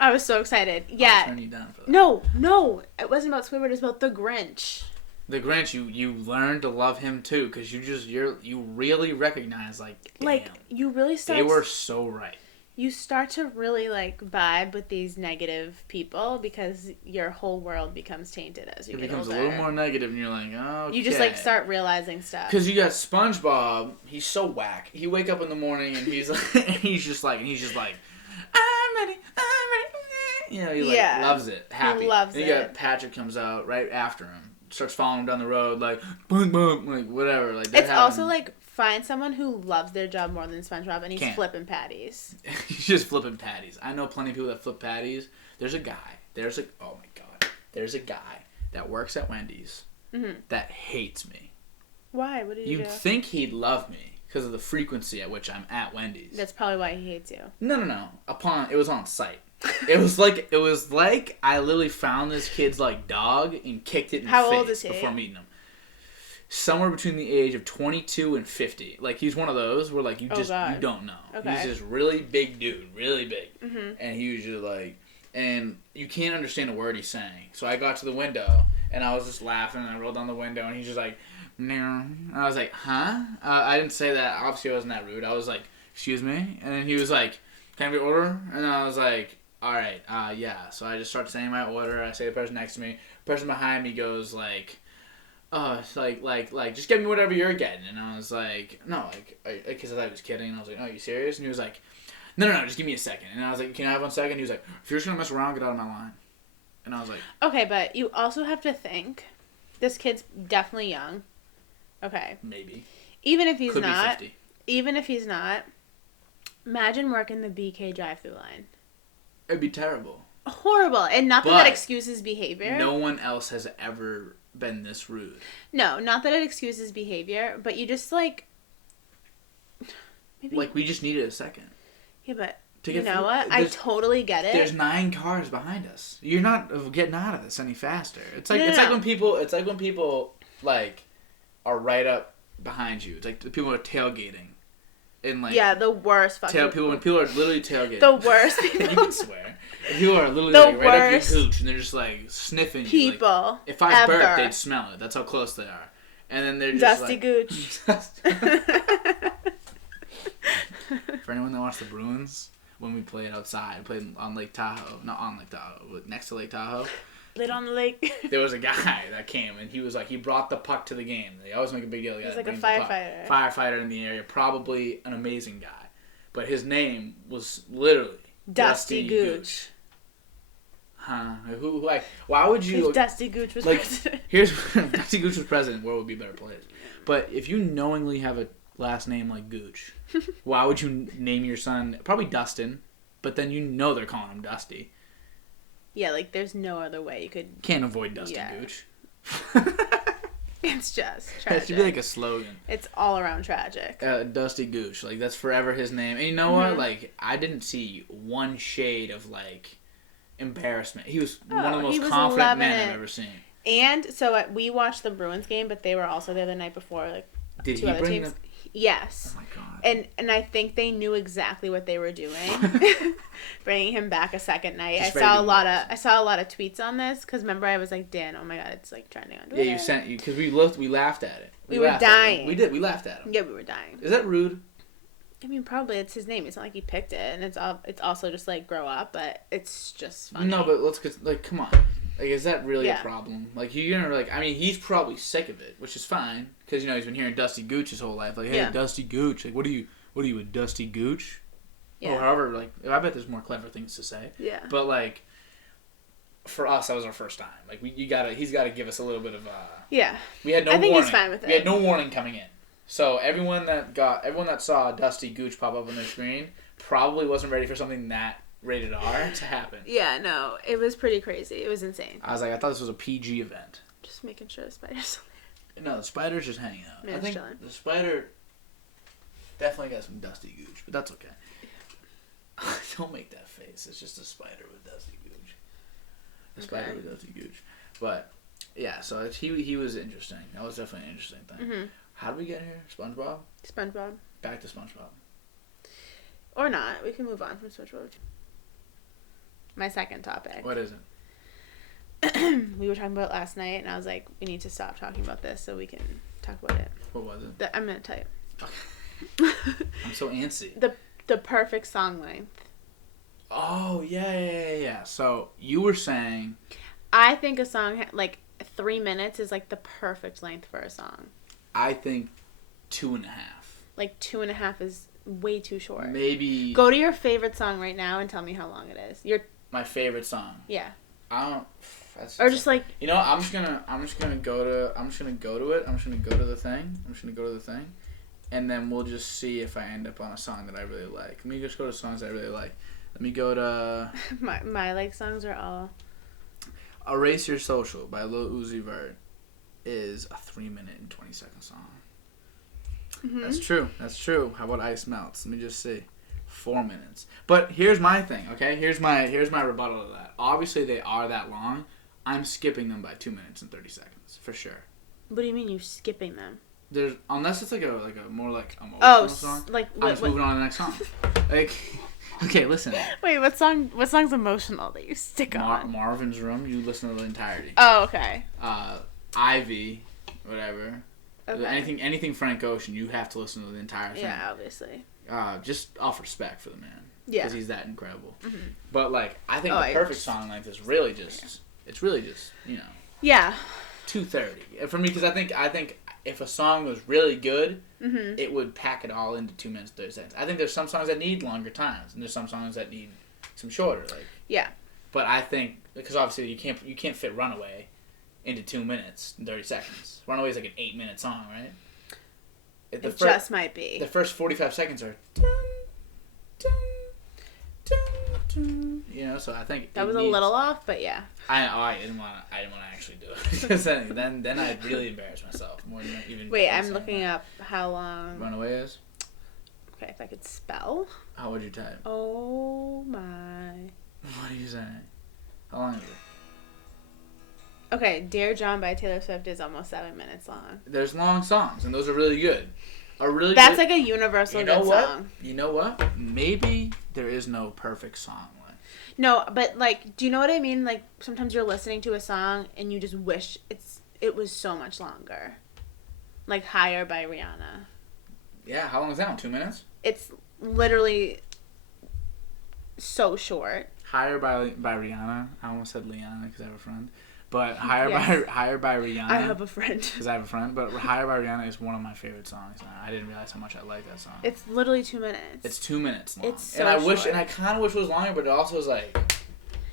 I was so excited. Yeah. I'll turn you down for that. No, it wasn't about Squidward. It was about the Grinch. The Grinch, you learned to love him too, because you really recognize damn, you really start. They were so right. You start to really vibe with these negative people because your whole world becomes tainted as you get older. It becomes a little more negative, and you're okay. You just start realizing stuff. Because you got SpongeBob, he's so whack. He wake up in the morning and he's just like, I'm ready. He loves it, happy. He loves it. And you got Patrick comes out right after him. Starts following him down the road, boom, boom, whatever. It's also find someone who loves their job more than SpongeBob, and he's flipping patties. He's just flipping patties. I know plenty of people that flip patties. There's a guy that works at Wendy's that hates me. Why? What did you do? You'd think he'd love me because of the frequency at which I'm at Wendy's. That's probably why he hates you. No. It was on site. It was like I literally found this kid's dog and kicked it in the face. How old is he? Before meeting him. Somewhere between the age of 22 and 50. He's one of those where you don't know. Okay. He's this really big dude, really big. And he was just and you can't understand a word he's saying. So I got to the window and I was just laughing and I rolled down the window and he's just and I was huh? I didn't say that. Obviously I wasn't that rude. I was excuse me? And then he was can I have your order? And I was all right, yeah. So I just start saying my order. I say the person next to me. The person behind me goes just get me whatever you're getting. And I was no, because I thought he was kidding. And I was oh, are you serious? And he was no, just give me a second. And I was can I have 1 second? He was if you're just gonna mess around, get out of my line. And I was okay, but you also have to think, this kid's definitely young. Okay. Maybe. Even if he's Could not. be 50. Even if he's not. Imagine working the BK drive-through line. It'd be terrible. Horrible. And not that excuses behavior. No one else has ever been this rude. No, not that it excuses behavior, but you just like... Maybe... Like, we just needed a second. Yeah, but you know what? I totally get it. There's 9 cars behind us. You're not getting out of this any faster. It's like like when people like are right up behind you. It's like the people are tailgating. And like the worst fucking when people are literally tailgating. The worst people. You can swear. And people are literally like right up your gooch and they're just like sniffing you. People. Like, if I burp, they'd smell it. That's how close they are. And then they're just Dusty like... gooch. For anyone that watched the Bruins, when we played outside, played on Lake Tahoe. Not on Lake Tahoe, but next to Lake Tahoe. Lit on the lake. There was a guy that came and he was like, he brought the puck to the game. They always make a big deal. He was like a firefighter. Firefighter in the area. Probably an amazing guy. But his name was literally Dusty Gooch. Huh? Who like? Why would you? If Dusty Gooch was president. Here's Dusty Gooch was president. Where would be better players? But if you knowingly have a last name like Gooch, why would you name your son probably Dustin? But then you know they're calling him Dusty. Yeah, like there's no other way you could... Can't avoid Dusty Gooch. It's just tragic. That should be like a slogan. It's all around tragic. Dusty Gooch. Like, that's forever his name. And you know what? Like, I didn't see one shade of, like, embarrassment. He was one of the most confident men I've ever seen. And so we watched the Bruins game, but they were also there the night before. Like, did he bring them? Yes. Oh my god. And I think they knew exactly what they were doing, bringing him back a second night. I saw a lot of tweets on this because remember I was like, Dan, oh my god, it's like trending on Twitter. Yeah, because we laughed at it. We were dying. We did. We laughed at him. Yeah, we were dying. Is that rude? I mean, probably it's his name. It's not like he picked it, and it's also just like grow up, but it's just funny. No, but come on. Like, is that really a problem? Like, you're gonna I mean, he's probably sick of it, which is fine, because he's been hearing Dusty Gooch his whole life. Like, hey, Dusty Gooch. Like, what are you, a Dusty Gooch? Yeah. Or however, like, I bet there's more clever things to say. Yeah. But like, for us, that was our first time. Like, he's got to give us a little bit of Yeah. We had no warning. I think he's fine with it. We had no warning coming in. So everyone that saw Dusty Gooch pop up on their screen probably wasn't ready for something that rated R to happen. Yeah, no, it was pretty crazy. It was insane. I was like, I thought this was a PG event. Just making sure the spider's No, the spider's just hanging out. I think chilling. The spider definitely got some Dusty Gooch, but that's okay. Don't make that face. It's just a spider with Dusty Gooch. A spider with Dusty Gooch. But yeah, so he was interesting. That was definitely an interesting thing. Mm-hmm. How did we get here? SpongeBob? SpongeBob. Back to SpongeBob. Or not. We can move on from SpongeBob. My second topic. What is it? We were talking about it last night, and I was like, we need to stop talking about this so we can talk about it. What was it? I'm going to tell you. I'm so antsy. The perfect song length. Oh, yeah. So, you were saying... I think a song, like, 3 minutes is, like, the perfect length for a song. I think 2.5. Like, 2.5 is way too short. Maybe... Go to your favorite song right now and tell me how long it is. My favorite song. Yeah. I don't... Or just like... You know, I'm just gonna go to it. I'm just gonna go to the thing. And then we'll just see if I end up on a song that I really like. Let me just go to songs I really like. Let me go to... my like songs are all... Erase Your Social by Lil Uzi Vert is a 3-minute and 20-second song. Mm-hmm. That's true. How about Ice Melts? Let me just see. 4 minutes. But here's my thing, okay? Here's my rebuttal to that. Obviously, they are that long. I'm skipping them by 2 minutes and 30 seconds, for sure. What do you mean you're skipping them? Unless it's like a more like emotional song. I'm just moving on to the next song. Like, okay, listen. Wait, what song's emotional that you stick on? Marvin's Room. You listen to the entirety. Oh, okay. Ivy, whatever. Okay. Anything Frank Ocean, you have to listen to the entire thing. Yeah, obviously. Just off respect for the man. Yeah. Because he's that incredible. Mm-hmm. But, like, I think the perfect song length is really just... Yeah. It's really just, Yeah. 2:30. For me, because I think if a song was really good, mm-hmm. it would pack it all into 2 minutes, 30 seconds. I think there's some songs that need longer times, and there's some songs that need some shorter. Like. Yeah. But I think, because obviously you can't fit Runaway into 2 minutes and 30 seconds. Runaway is like an 8-minute song, right? It just might be. The first 45 seconds are dun, dun, dun, dun, so I think that was a little off, but yeah. I didn't want to actually do it because then I'd really embarrass myself more than even. Wait, I'm looking up how long Runaway is. Okay, if I could spell. How would you type? Oh my. What are you saying? How long is it? Okay, Dear John by Taylor Swift is almost 7 minutes long. There's long songs, and those are really good. That's like a universal good song. You know what? Maybe there is no perfect song. No, but like, do you know what I mean? Like, sometimes you're listening to a song and you just wish it was so much longer. Like Higher by Rihanna. Yeah, how long is that one? 2 minutes? It's literally so short. Higher by Rihanna. I almost said Liana because I have a friend. But Higher by Rihanna. I have a friend. Because I have a friend. But Higher by Rihanna is one of my favorite songs. I didn't realize how much I like that song. It's literally 2 minutes. It's 2 minutes long. It's so short. And I kind of wish it was longer, but it also is like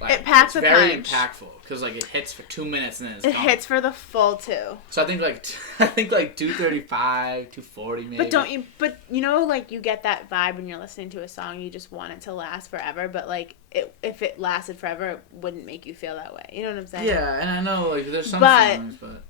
it packs a punch. It's very impactful because like it hits for 2 minutes and then it's gone. It hits for the full 2. So I think like 2:35, 2:40 maybe. But you know, like you get that vibe when you're listening to a song. You just want it to last forever. But like if it lasted forever, it wouldn't make you feel that way. You know what I'm saying? Yeah, and I know like there's some songs, but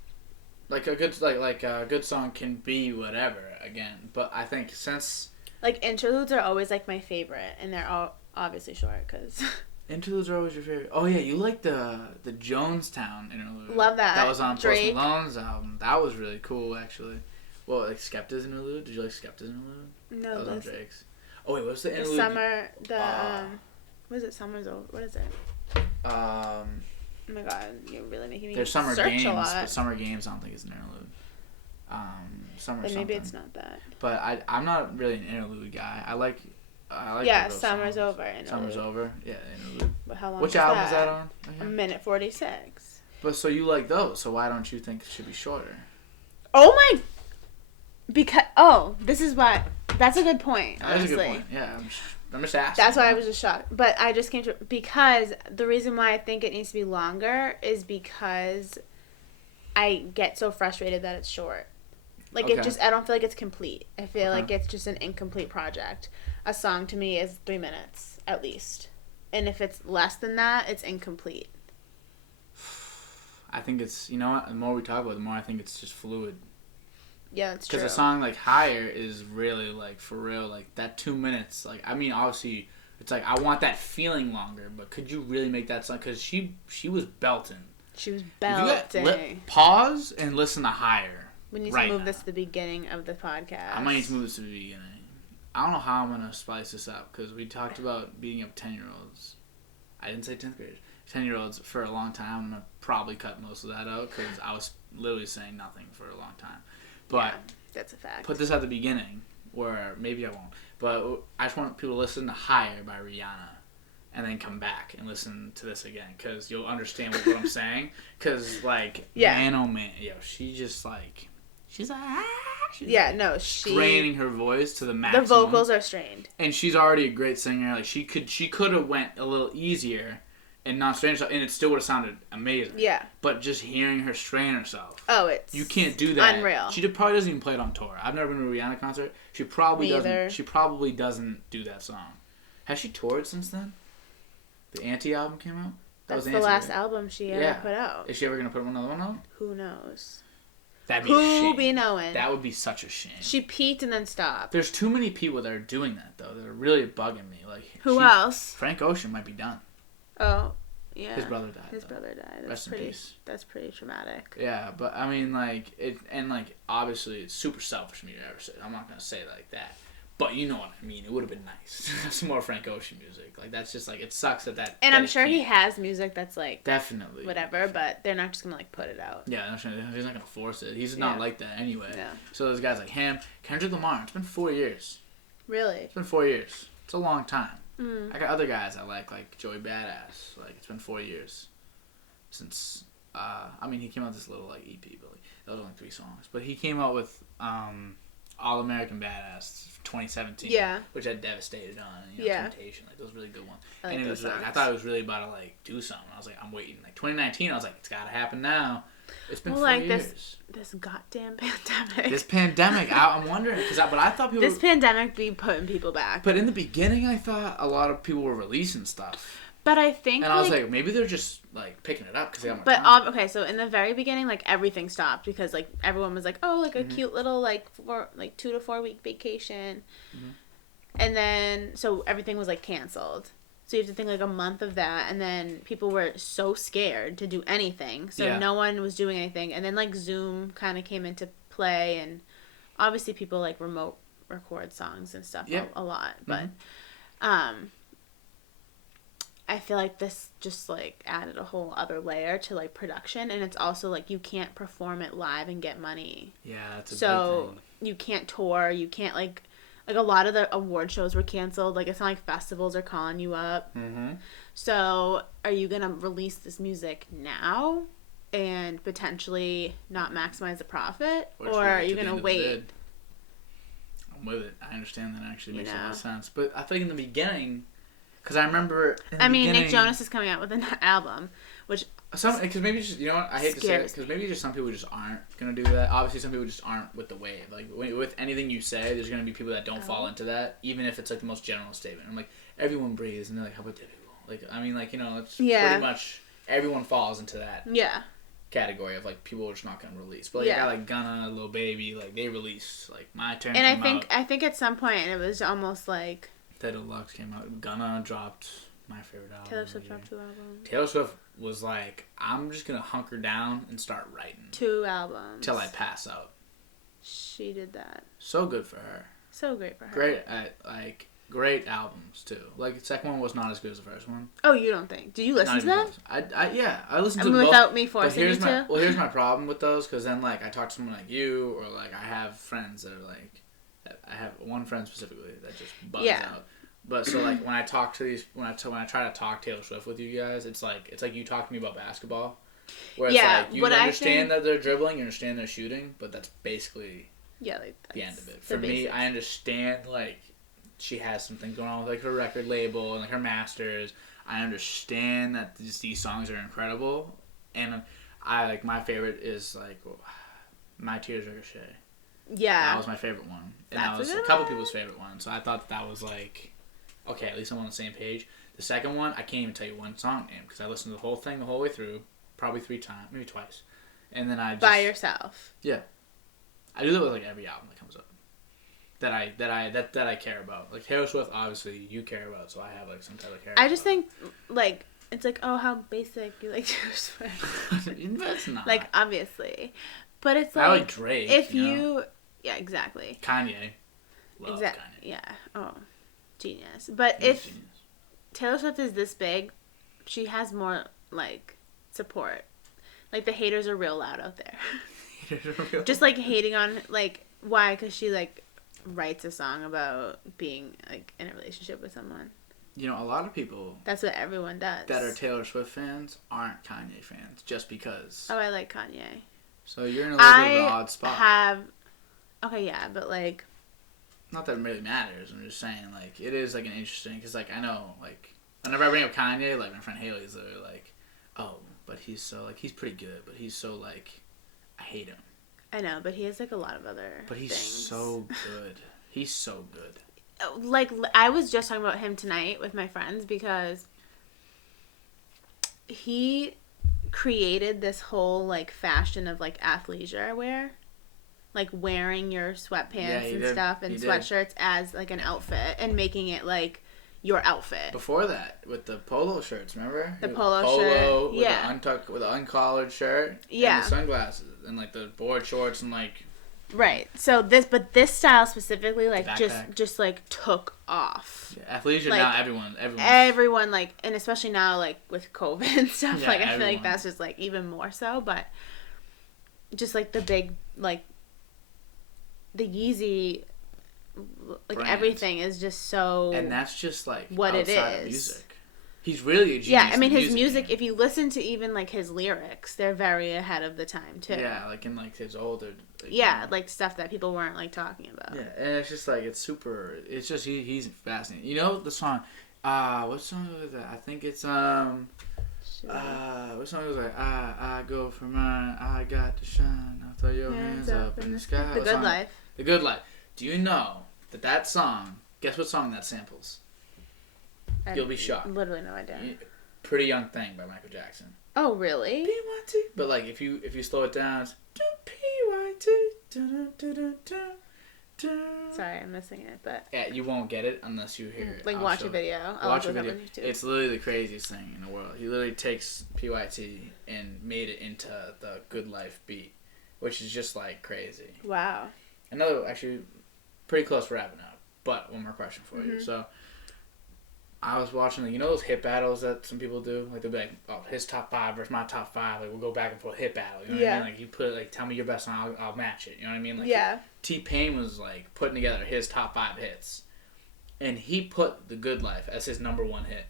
like a good a good song can be whatever again. But I think since like interludes are always like my favorite, and they're all obviously short because. Interludes are always your favorite. Oh yeah, you like the Jonestown interlude. Love that. That was on Drake. Post Malone's album. That was really cool, actually. Well, like Skepta's interlude. Did you like Skepta's interlude? No, that was on Drake's. Oh wait, what's the interlude? What is it? Summer's over. What is it? Oh my god, you're really making me there's Summer search Games, a lot. but Summer Games I don't think is an interlude. Summer then maybe something. it's not that. But I'm not really an interlude guy. I like Summer's Over. Interlude. Summer's Over. Yeah, interlude. But how long? Which album is that on? Okay. 1:46. But so you like those? So why don't you think it should be shorter? Oh my! This is why. That's a good point. Honestly. That's a good point. Yeah, I'm just asking. That's why I was just shocked. But I just came to because the reason why I think it needs to be longer is because I get so frustrated that it's short. Like I don't feel like it's complete. I feel like it's just an incomplete project. A song to me is 3 minutes at least, and if it's less than that, it's incomplete. I think it's the more we talk about it, the more I think it's just fluid. Yeah, that's true. Because a song like Higher is really like for real, like that 2 minutes. Like I mean, obviously it's like I want that feeling longer, but could you really make that song? Because she was belting. She was belting. Pause and listen to Higher. We need to move this to the beginning of the podcast. I might need to move this to the beginning. I don't know how I'm going to spice this up because we talked about beating up 10-year-olds. I didn't say 10th graders. 10-year-olds for a long time. I'm going to probably cut most of that out because I was literally saying nothing for a long time. But yeah, that's a fact. Put this at the beginning where maybe I won't. But I just want people to listen to Higher by Rihanna and then come back and listen to this again because you'll understand what I'm saying. Because, like, man, oh man, she's just like... She's like, straining her voice to the maximum. The vocals are strained, and she's already a great singer. Like she could have went a little easier and not strain herself, and it still would have sounded amazing. Yeah. But just hearing her strain herself, you can't do that. Unreal. She probably doesn't even play it on tour. I've never been to a Rihanna concert. She probably doesn't. Either. She probably doesn't do that song. Has she toured since then? The Anti album came out. That's the last album she ever put out. Is she ever gonna put another one out? Who knows? That'd be a shame. Who be knowing? That would be such a shame. She peaked and then stopped. There's too many people that are doing that though. That are really bugging me. Like who else? Frank Ocean might be done. Oh, yeah. His brother died. That's Rest in peace. That's pretty traumatic. Yeah, but I mean, like it, and like obviously it's super selfish of me to ever say. I'm not gonna say it like that. But you know what I mean. It would have been nice to have some more Frank Ocean music. Like that's just like it sucks that. And I'm sure he has music that's like definitely whatever, but they're not just gonna like put it out. Yeah, he's not gonna force it. He's not like that anyway. Yeah. So there's guys like him, Kendrick Lamar. It's been 4 years. Really? It's been 4 years. It's a long time. Mm. I got other guys I like Joey Badass. Like it's been 4 years since. I mean, he came out with this little like EP, but that was only 3 songs. But he came out with All American Badass 2017, which had Devastated on, and Temptation, like those really good ones. And it was like I thought it was really about to like do something. I was like, I'm waiting. Like 2019, I was like, it's gotta happen now. It's been 4 years. This goddamn pandemic. This pandemic, I'm wondering, but I thought people. This pandemic be putting people back. But in the beginning, I thought a lot of people were releasing stuff. But I think, and I was like, maybe they're just like picking it up because they got more time. Okay, so in the very beginning, like everything stopped because like everyone was like, oh, like a cute little 2 to 4 week vacation, and then so everything was like canceled. So you have to think like a month of that, and then people were so scared to do anything, so no one was doing anything, and then like Zoom kind of came into play, and obviously people like remote record songs and stuff a lot, but I feel like this just like added a whole other layer to like production, and it's also like you can't perform it live and get money. Yeah, that's a big thing. You can't tour, you can't like a lot of the award shows were canceled. Like it's not like festivals are calling you up. So are you gonna release this music now and potentially not maximize the profit, or are you gonna wait? I'm with it. I understand that actually makes a lot of sense, but I think in the beginning. Because I remember. Nick Jonas is coming out with an album, which. Because maybe just, you know what, I hate to say it, because maybe just some people just aren't going to do that. Obviously, some people just aren't with the wave. Like, with anything you say, there's going to be people that don't fall into that, even if it's like the most general statement. I'm like, everyone breathes, and they're like, how about difficult? Like, I mean, like, you know, it's pretty much everyone falls into that category of like people are just not going to release. But like, a guy like Gunna, Lil Baby, like, they released, like, My Turn and came out. I think at some point it was almost like. Deluxe came out. Gunna dropped my favorite album. Taylor Swift dropped 2 albums. Taylor Swift was like, I'm just gonna hunker down and start writing 2 albums till I pass out. She did that. So good for her. So great for her. Great albums too. Like the second one was not as good as the first one. Oh, you don't think? Do you listen to them? I listened to them without me forcing you to. Well, here's my problem with those, because then like I talk to someone like you, or like I have friends that are like, I have one friend specifically that just bugs out. But so like when I talk to these, when I try to talk Taylor Swift with you guys, it's like you talk to me about basketball, where it's like you understand that they're dribbling, you understand they're shooting, but that's basically like the end of it. For me, I understand like she has something going on with like her record label and like her masters. I understand that these songs are incredible, and I like my favorite is like My Tears Ricochet. Yeah, that was my favorite one, and that was a couple people's favorite one. So I thought that was like. Okay, at least I'm on the same page. The second one, I can't even tell you one song name because I listened to the whole thing the whole way through, probably 3 times, maybe twice, and then I just, by yourself. Yeah, I do that with like every album that comes up that I care about. Like Taylor Swift, obviously you care about, so I have like some type of care. I just think like it's like, oh, how basic you like Taylor Swift. That's not like obviously, but it's like I like Drake. If you yeah, exactly. Kanye, love Kanye. Yeah. Oh. Genius. But if Taylor Swift is this big, she has more like support. Like the haters are real loud out there. Just like hating on like why? Because she like writes a song about being like in a relationship with someone. You know, a lot of people. That's what everyone does. That are Taylor Swift fans aren't Kanye fans just because. Oh, I like Kanye. So you're in a little bit of an odd spot. Okay, yeah, but like. Not that it really matters. I'm just saying, like, it is, like, an interesting... Because, like, I know, like, whenever I bring up Kanye, like, my friend Haley's literally like, oh, but he's so, like, he's pretty good, but he's so, like, I hate him. I know, but he has, like, a lot of other But he's things. So good. He's so good. Like, I was just talking about him tonight with my friends because he created this whole, like, fashion of, like, athleisure wear. Like wearing your sweatpants and stuff and sweatshirts as like an outfit and making it like your outfit. Before that, with the polo shirts, remember? The polo shirt, with with the uncollared shirt, and the sunglasses, and like the board shorts and like. Right. So this style specifically, like just like took off. Yeah, athleisure like, now everyone like, and especially now like with COVID and stuff, like I feel like that's just like even more so, but just like the big like. The Yeezy, like Brands. Everything is just so. And that's just like what it is. Of music. He's really a genius. Yeah, I mean his music. If you listen to even like his lyrics, they're very ahead of the time too. Yeah, like in like his older. Like, like stuff that people weren't like talking about. Yeah, and it's just like it's super. It's just he's fascinating. You know the song, what song was that? I think it's What song was like? I go for mine. I got to shine. I'll throw your hands up in the sky. The Good Life. The Good Life. Do you know that song? Guess what song that samples? You'll be shocked. Literally no idea. Pretty Young Thing by Michael Jackson. Oh really? P-Y-T. But like if you slow it down, it's P-Y-T. Sorry, I'm missing it, but yeah, you won't get it unless you hear it. Like watch a video. Watch a video. It's literally the craziest thing in the world. He literally takes P.Y.T. and made it into the Good Life beat, which is just like crazy. Wow. Another actually pretty close for wrapping up, but one more question for you. So I was watching, like, those hit battles that some people do? Like, they'll be like, oh, his top 5 versus my top 5. Like, we'll go back and forth hit battle. You know what I mean? Like, you put, like, tell me your best song, I'll match it. You know what I mean? Like, yeah. T-Pain was, like, putting together his top 5 hits. And he put The Good Life as his number 1 hit.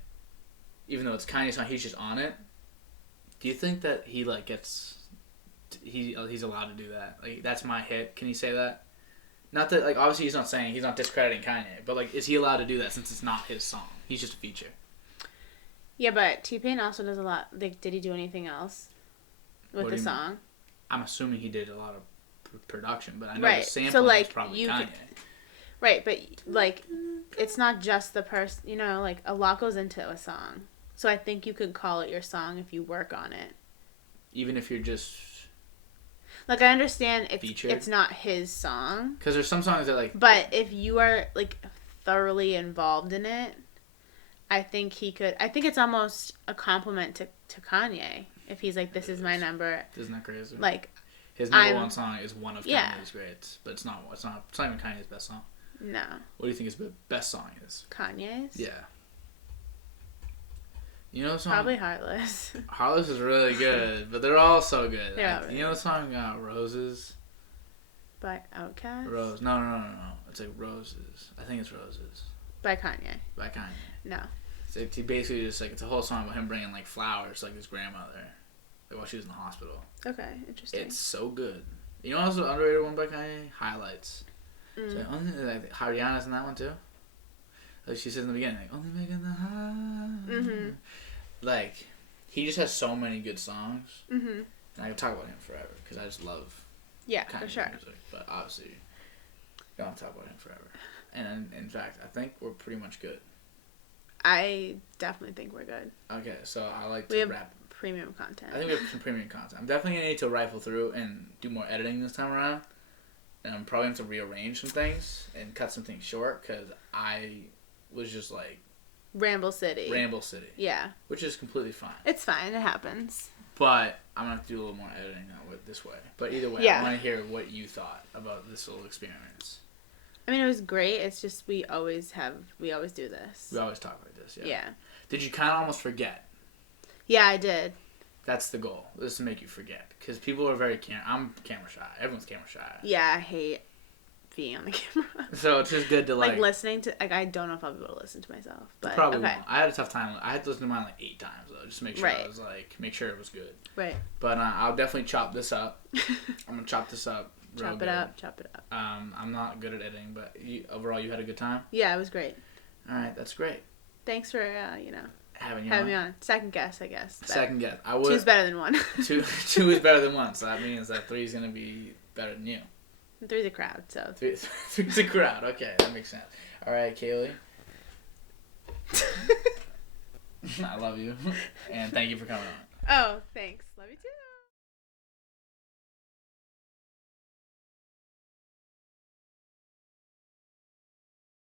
Even though it's Kanye's song, he's just on it. Do you think that he, like, he's allowed to do that? Like, that's my hit. Can he say that? Not that, like, obviously he's not discrediting Kanye, but, like, is he allowed to do that since it's not his song? He's just a feature. Yeah, but T-Pain also does a lot. Like, did he do anything else with the song? I'm assuming he did a lot of production, but I know the sampling so, like, was probably Kanye. Right, but, like, it's not just the person, like, a lot goes into a song. So I think you could call it your song if you work on it. Even if you're just... Like, I understand it's not his song. Because there's some songs that, like... But if you are, like, thoroughly involved in it, I think he could... I think it's almost a compliment to Kanye. If he's like, this is my number. Isn't that crazy? Like... His number 1 song is one of Kanye's greats. But it's not even Kanye's best song. No. What do you think his best song is? Kanye's? Yeah. You know the song? Probably Heartless. Heartless is really good, but they're all so good. They're all really you know the song Roses? By Outkast? Rose. No. It's like Roses. I think it's Roses. By Kanye. No. It's basically just like, it's a whole song about him bringing like flowers to like his grandmother, like while she was in the hospital. Okay, interesting. It's so good. You know what's an underrated one by Kanye? Highlights. So Rihanna's in that one too. Like she says in the beginning, like, only making the high. Mm-hmm. Like, he just has so many good songs. Mm-hmm. And I could talk about him forever because I just love for sure. music. But obviously, you don't have to talk about him forever. And in fact, I think we're pretty much good. I definitely think we're good. Okay, so I like to wrap. Premium content. I think we have some premium content. I'm definitely going to need to rifle through and do more editing this time around. And I'm probably going to have to rearrange some things and cut some things short because I was just like... Ramble City. Yeah. Which is completely fine. It's fine. It happens. But I'm going to have to do a little more editing this way. But either way, I want to hear what you thought about this little experience. I mean, it was great. It's just we always do this. We always talk like this, yeah. Yeah. Did you kind of almost forget? Yeah, I did. That's the goal. This is to make you forget. Because people are very I'm camera shy. Everyone's camera shy. Yeah, I hate being on the camera. So it's just good to like listening to, like, I don't know if I'll be able to listen to myself. But probably won't. I had a tough time. I had to listen to mine like 8 times though, just to make sure I was make sure it was good. Right. But I'll definitely chop this up. I'm gonna chop this up. Chop it up. I'm not good at editing, but overall you had a good time? Yeah, it was great. All right, that's great. Thanks for having me on. Second guess, I guess. Second guess. 2's better than 1. two is better than 1, so that means that 3 is gonna be better than you. 3's a crowd, so 3's a crowd. Okay, that makes sense. All right, Kaleigh. I love you, and thank you for coming on. Oh, thanks. Love you too.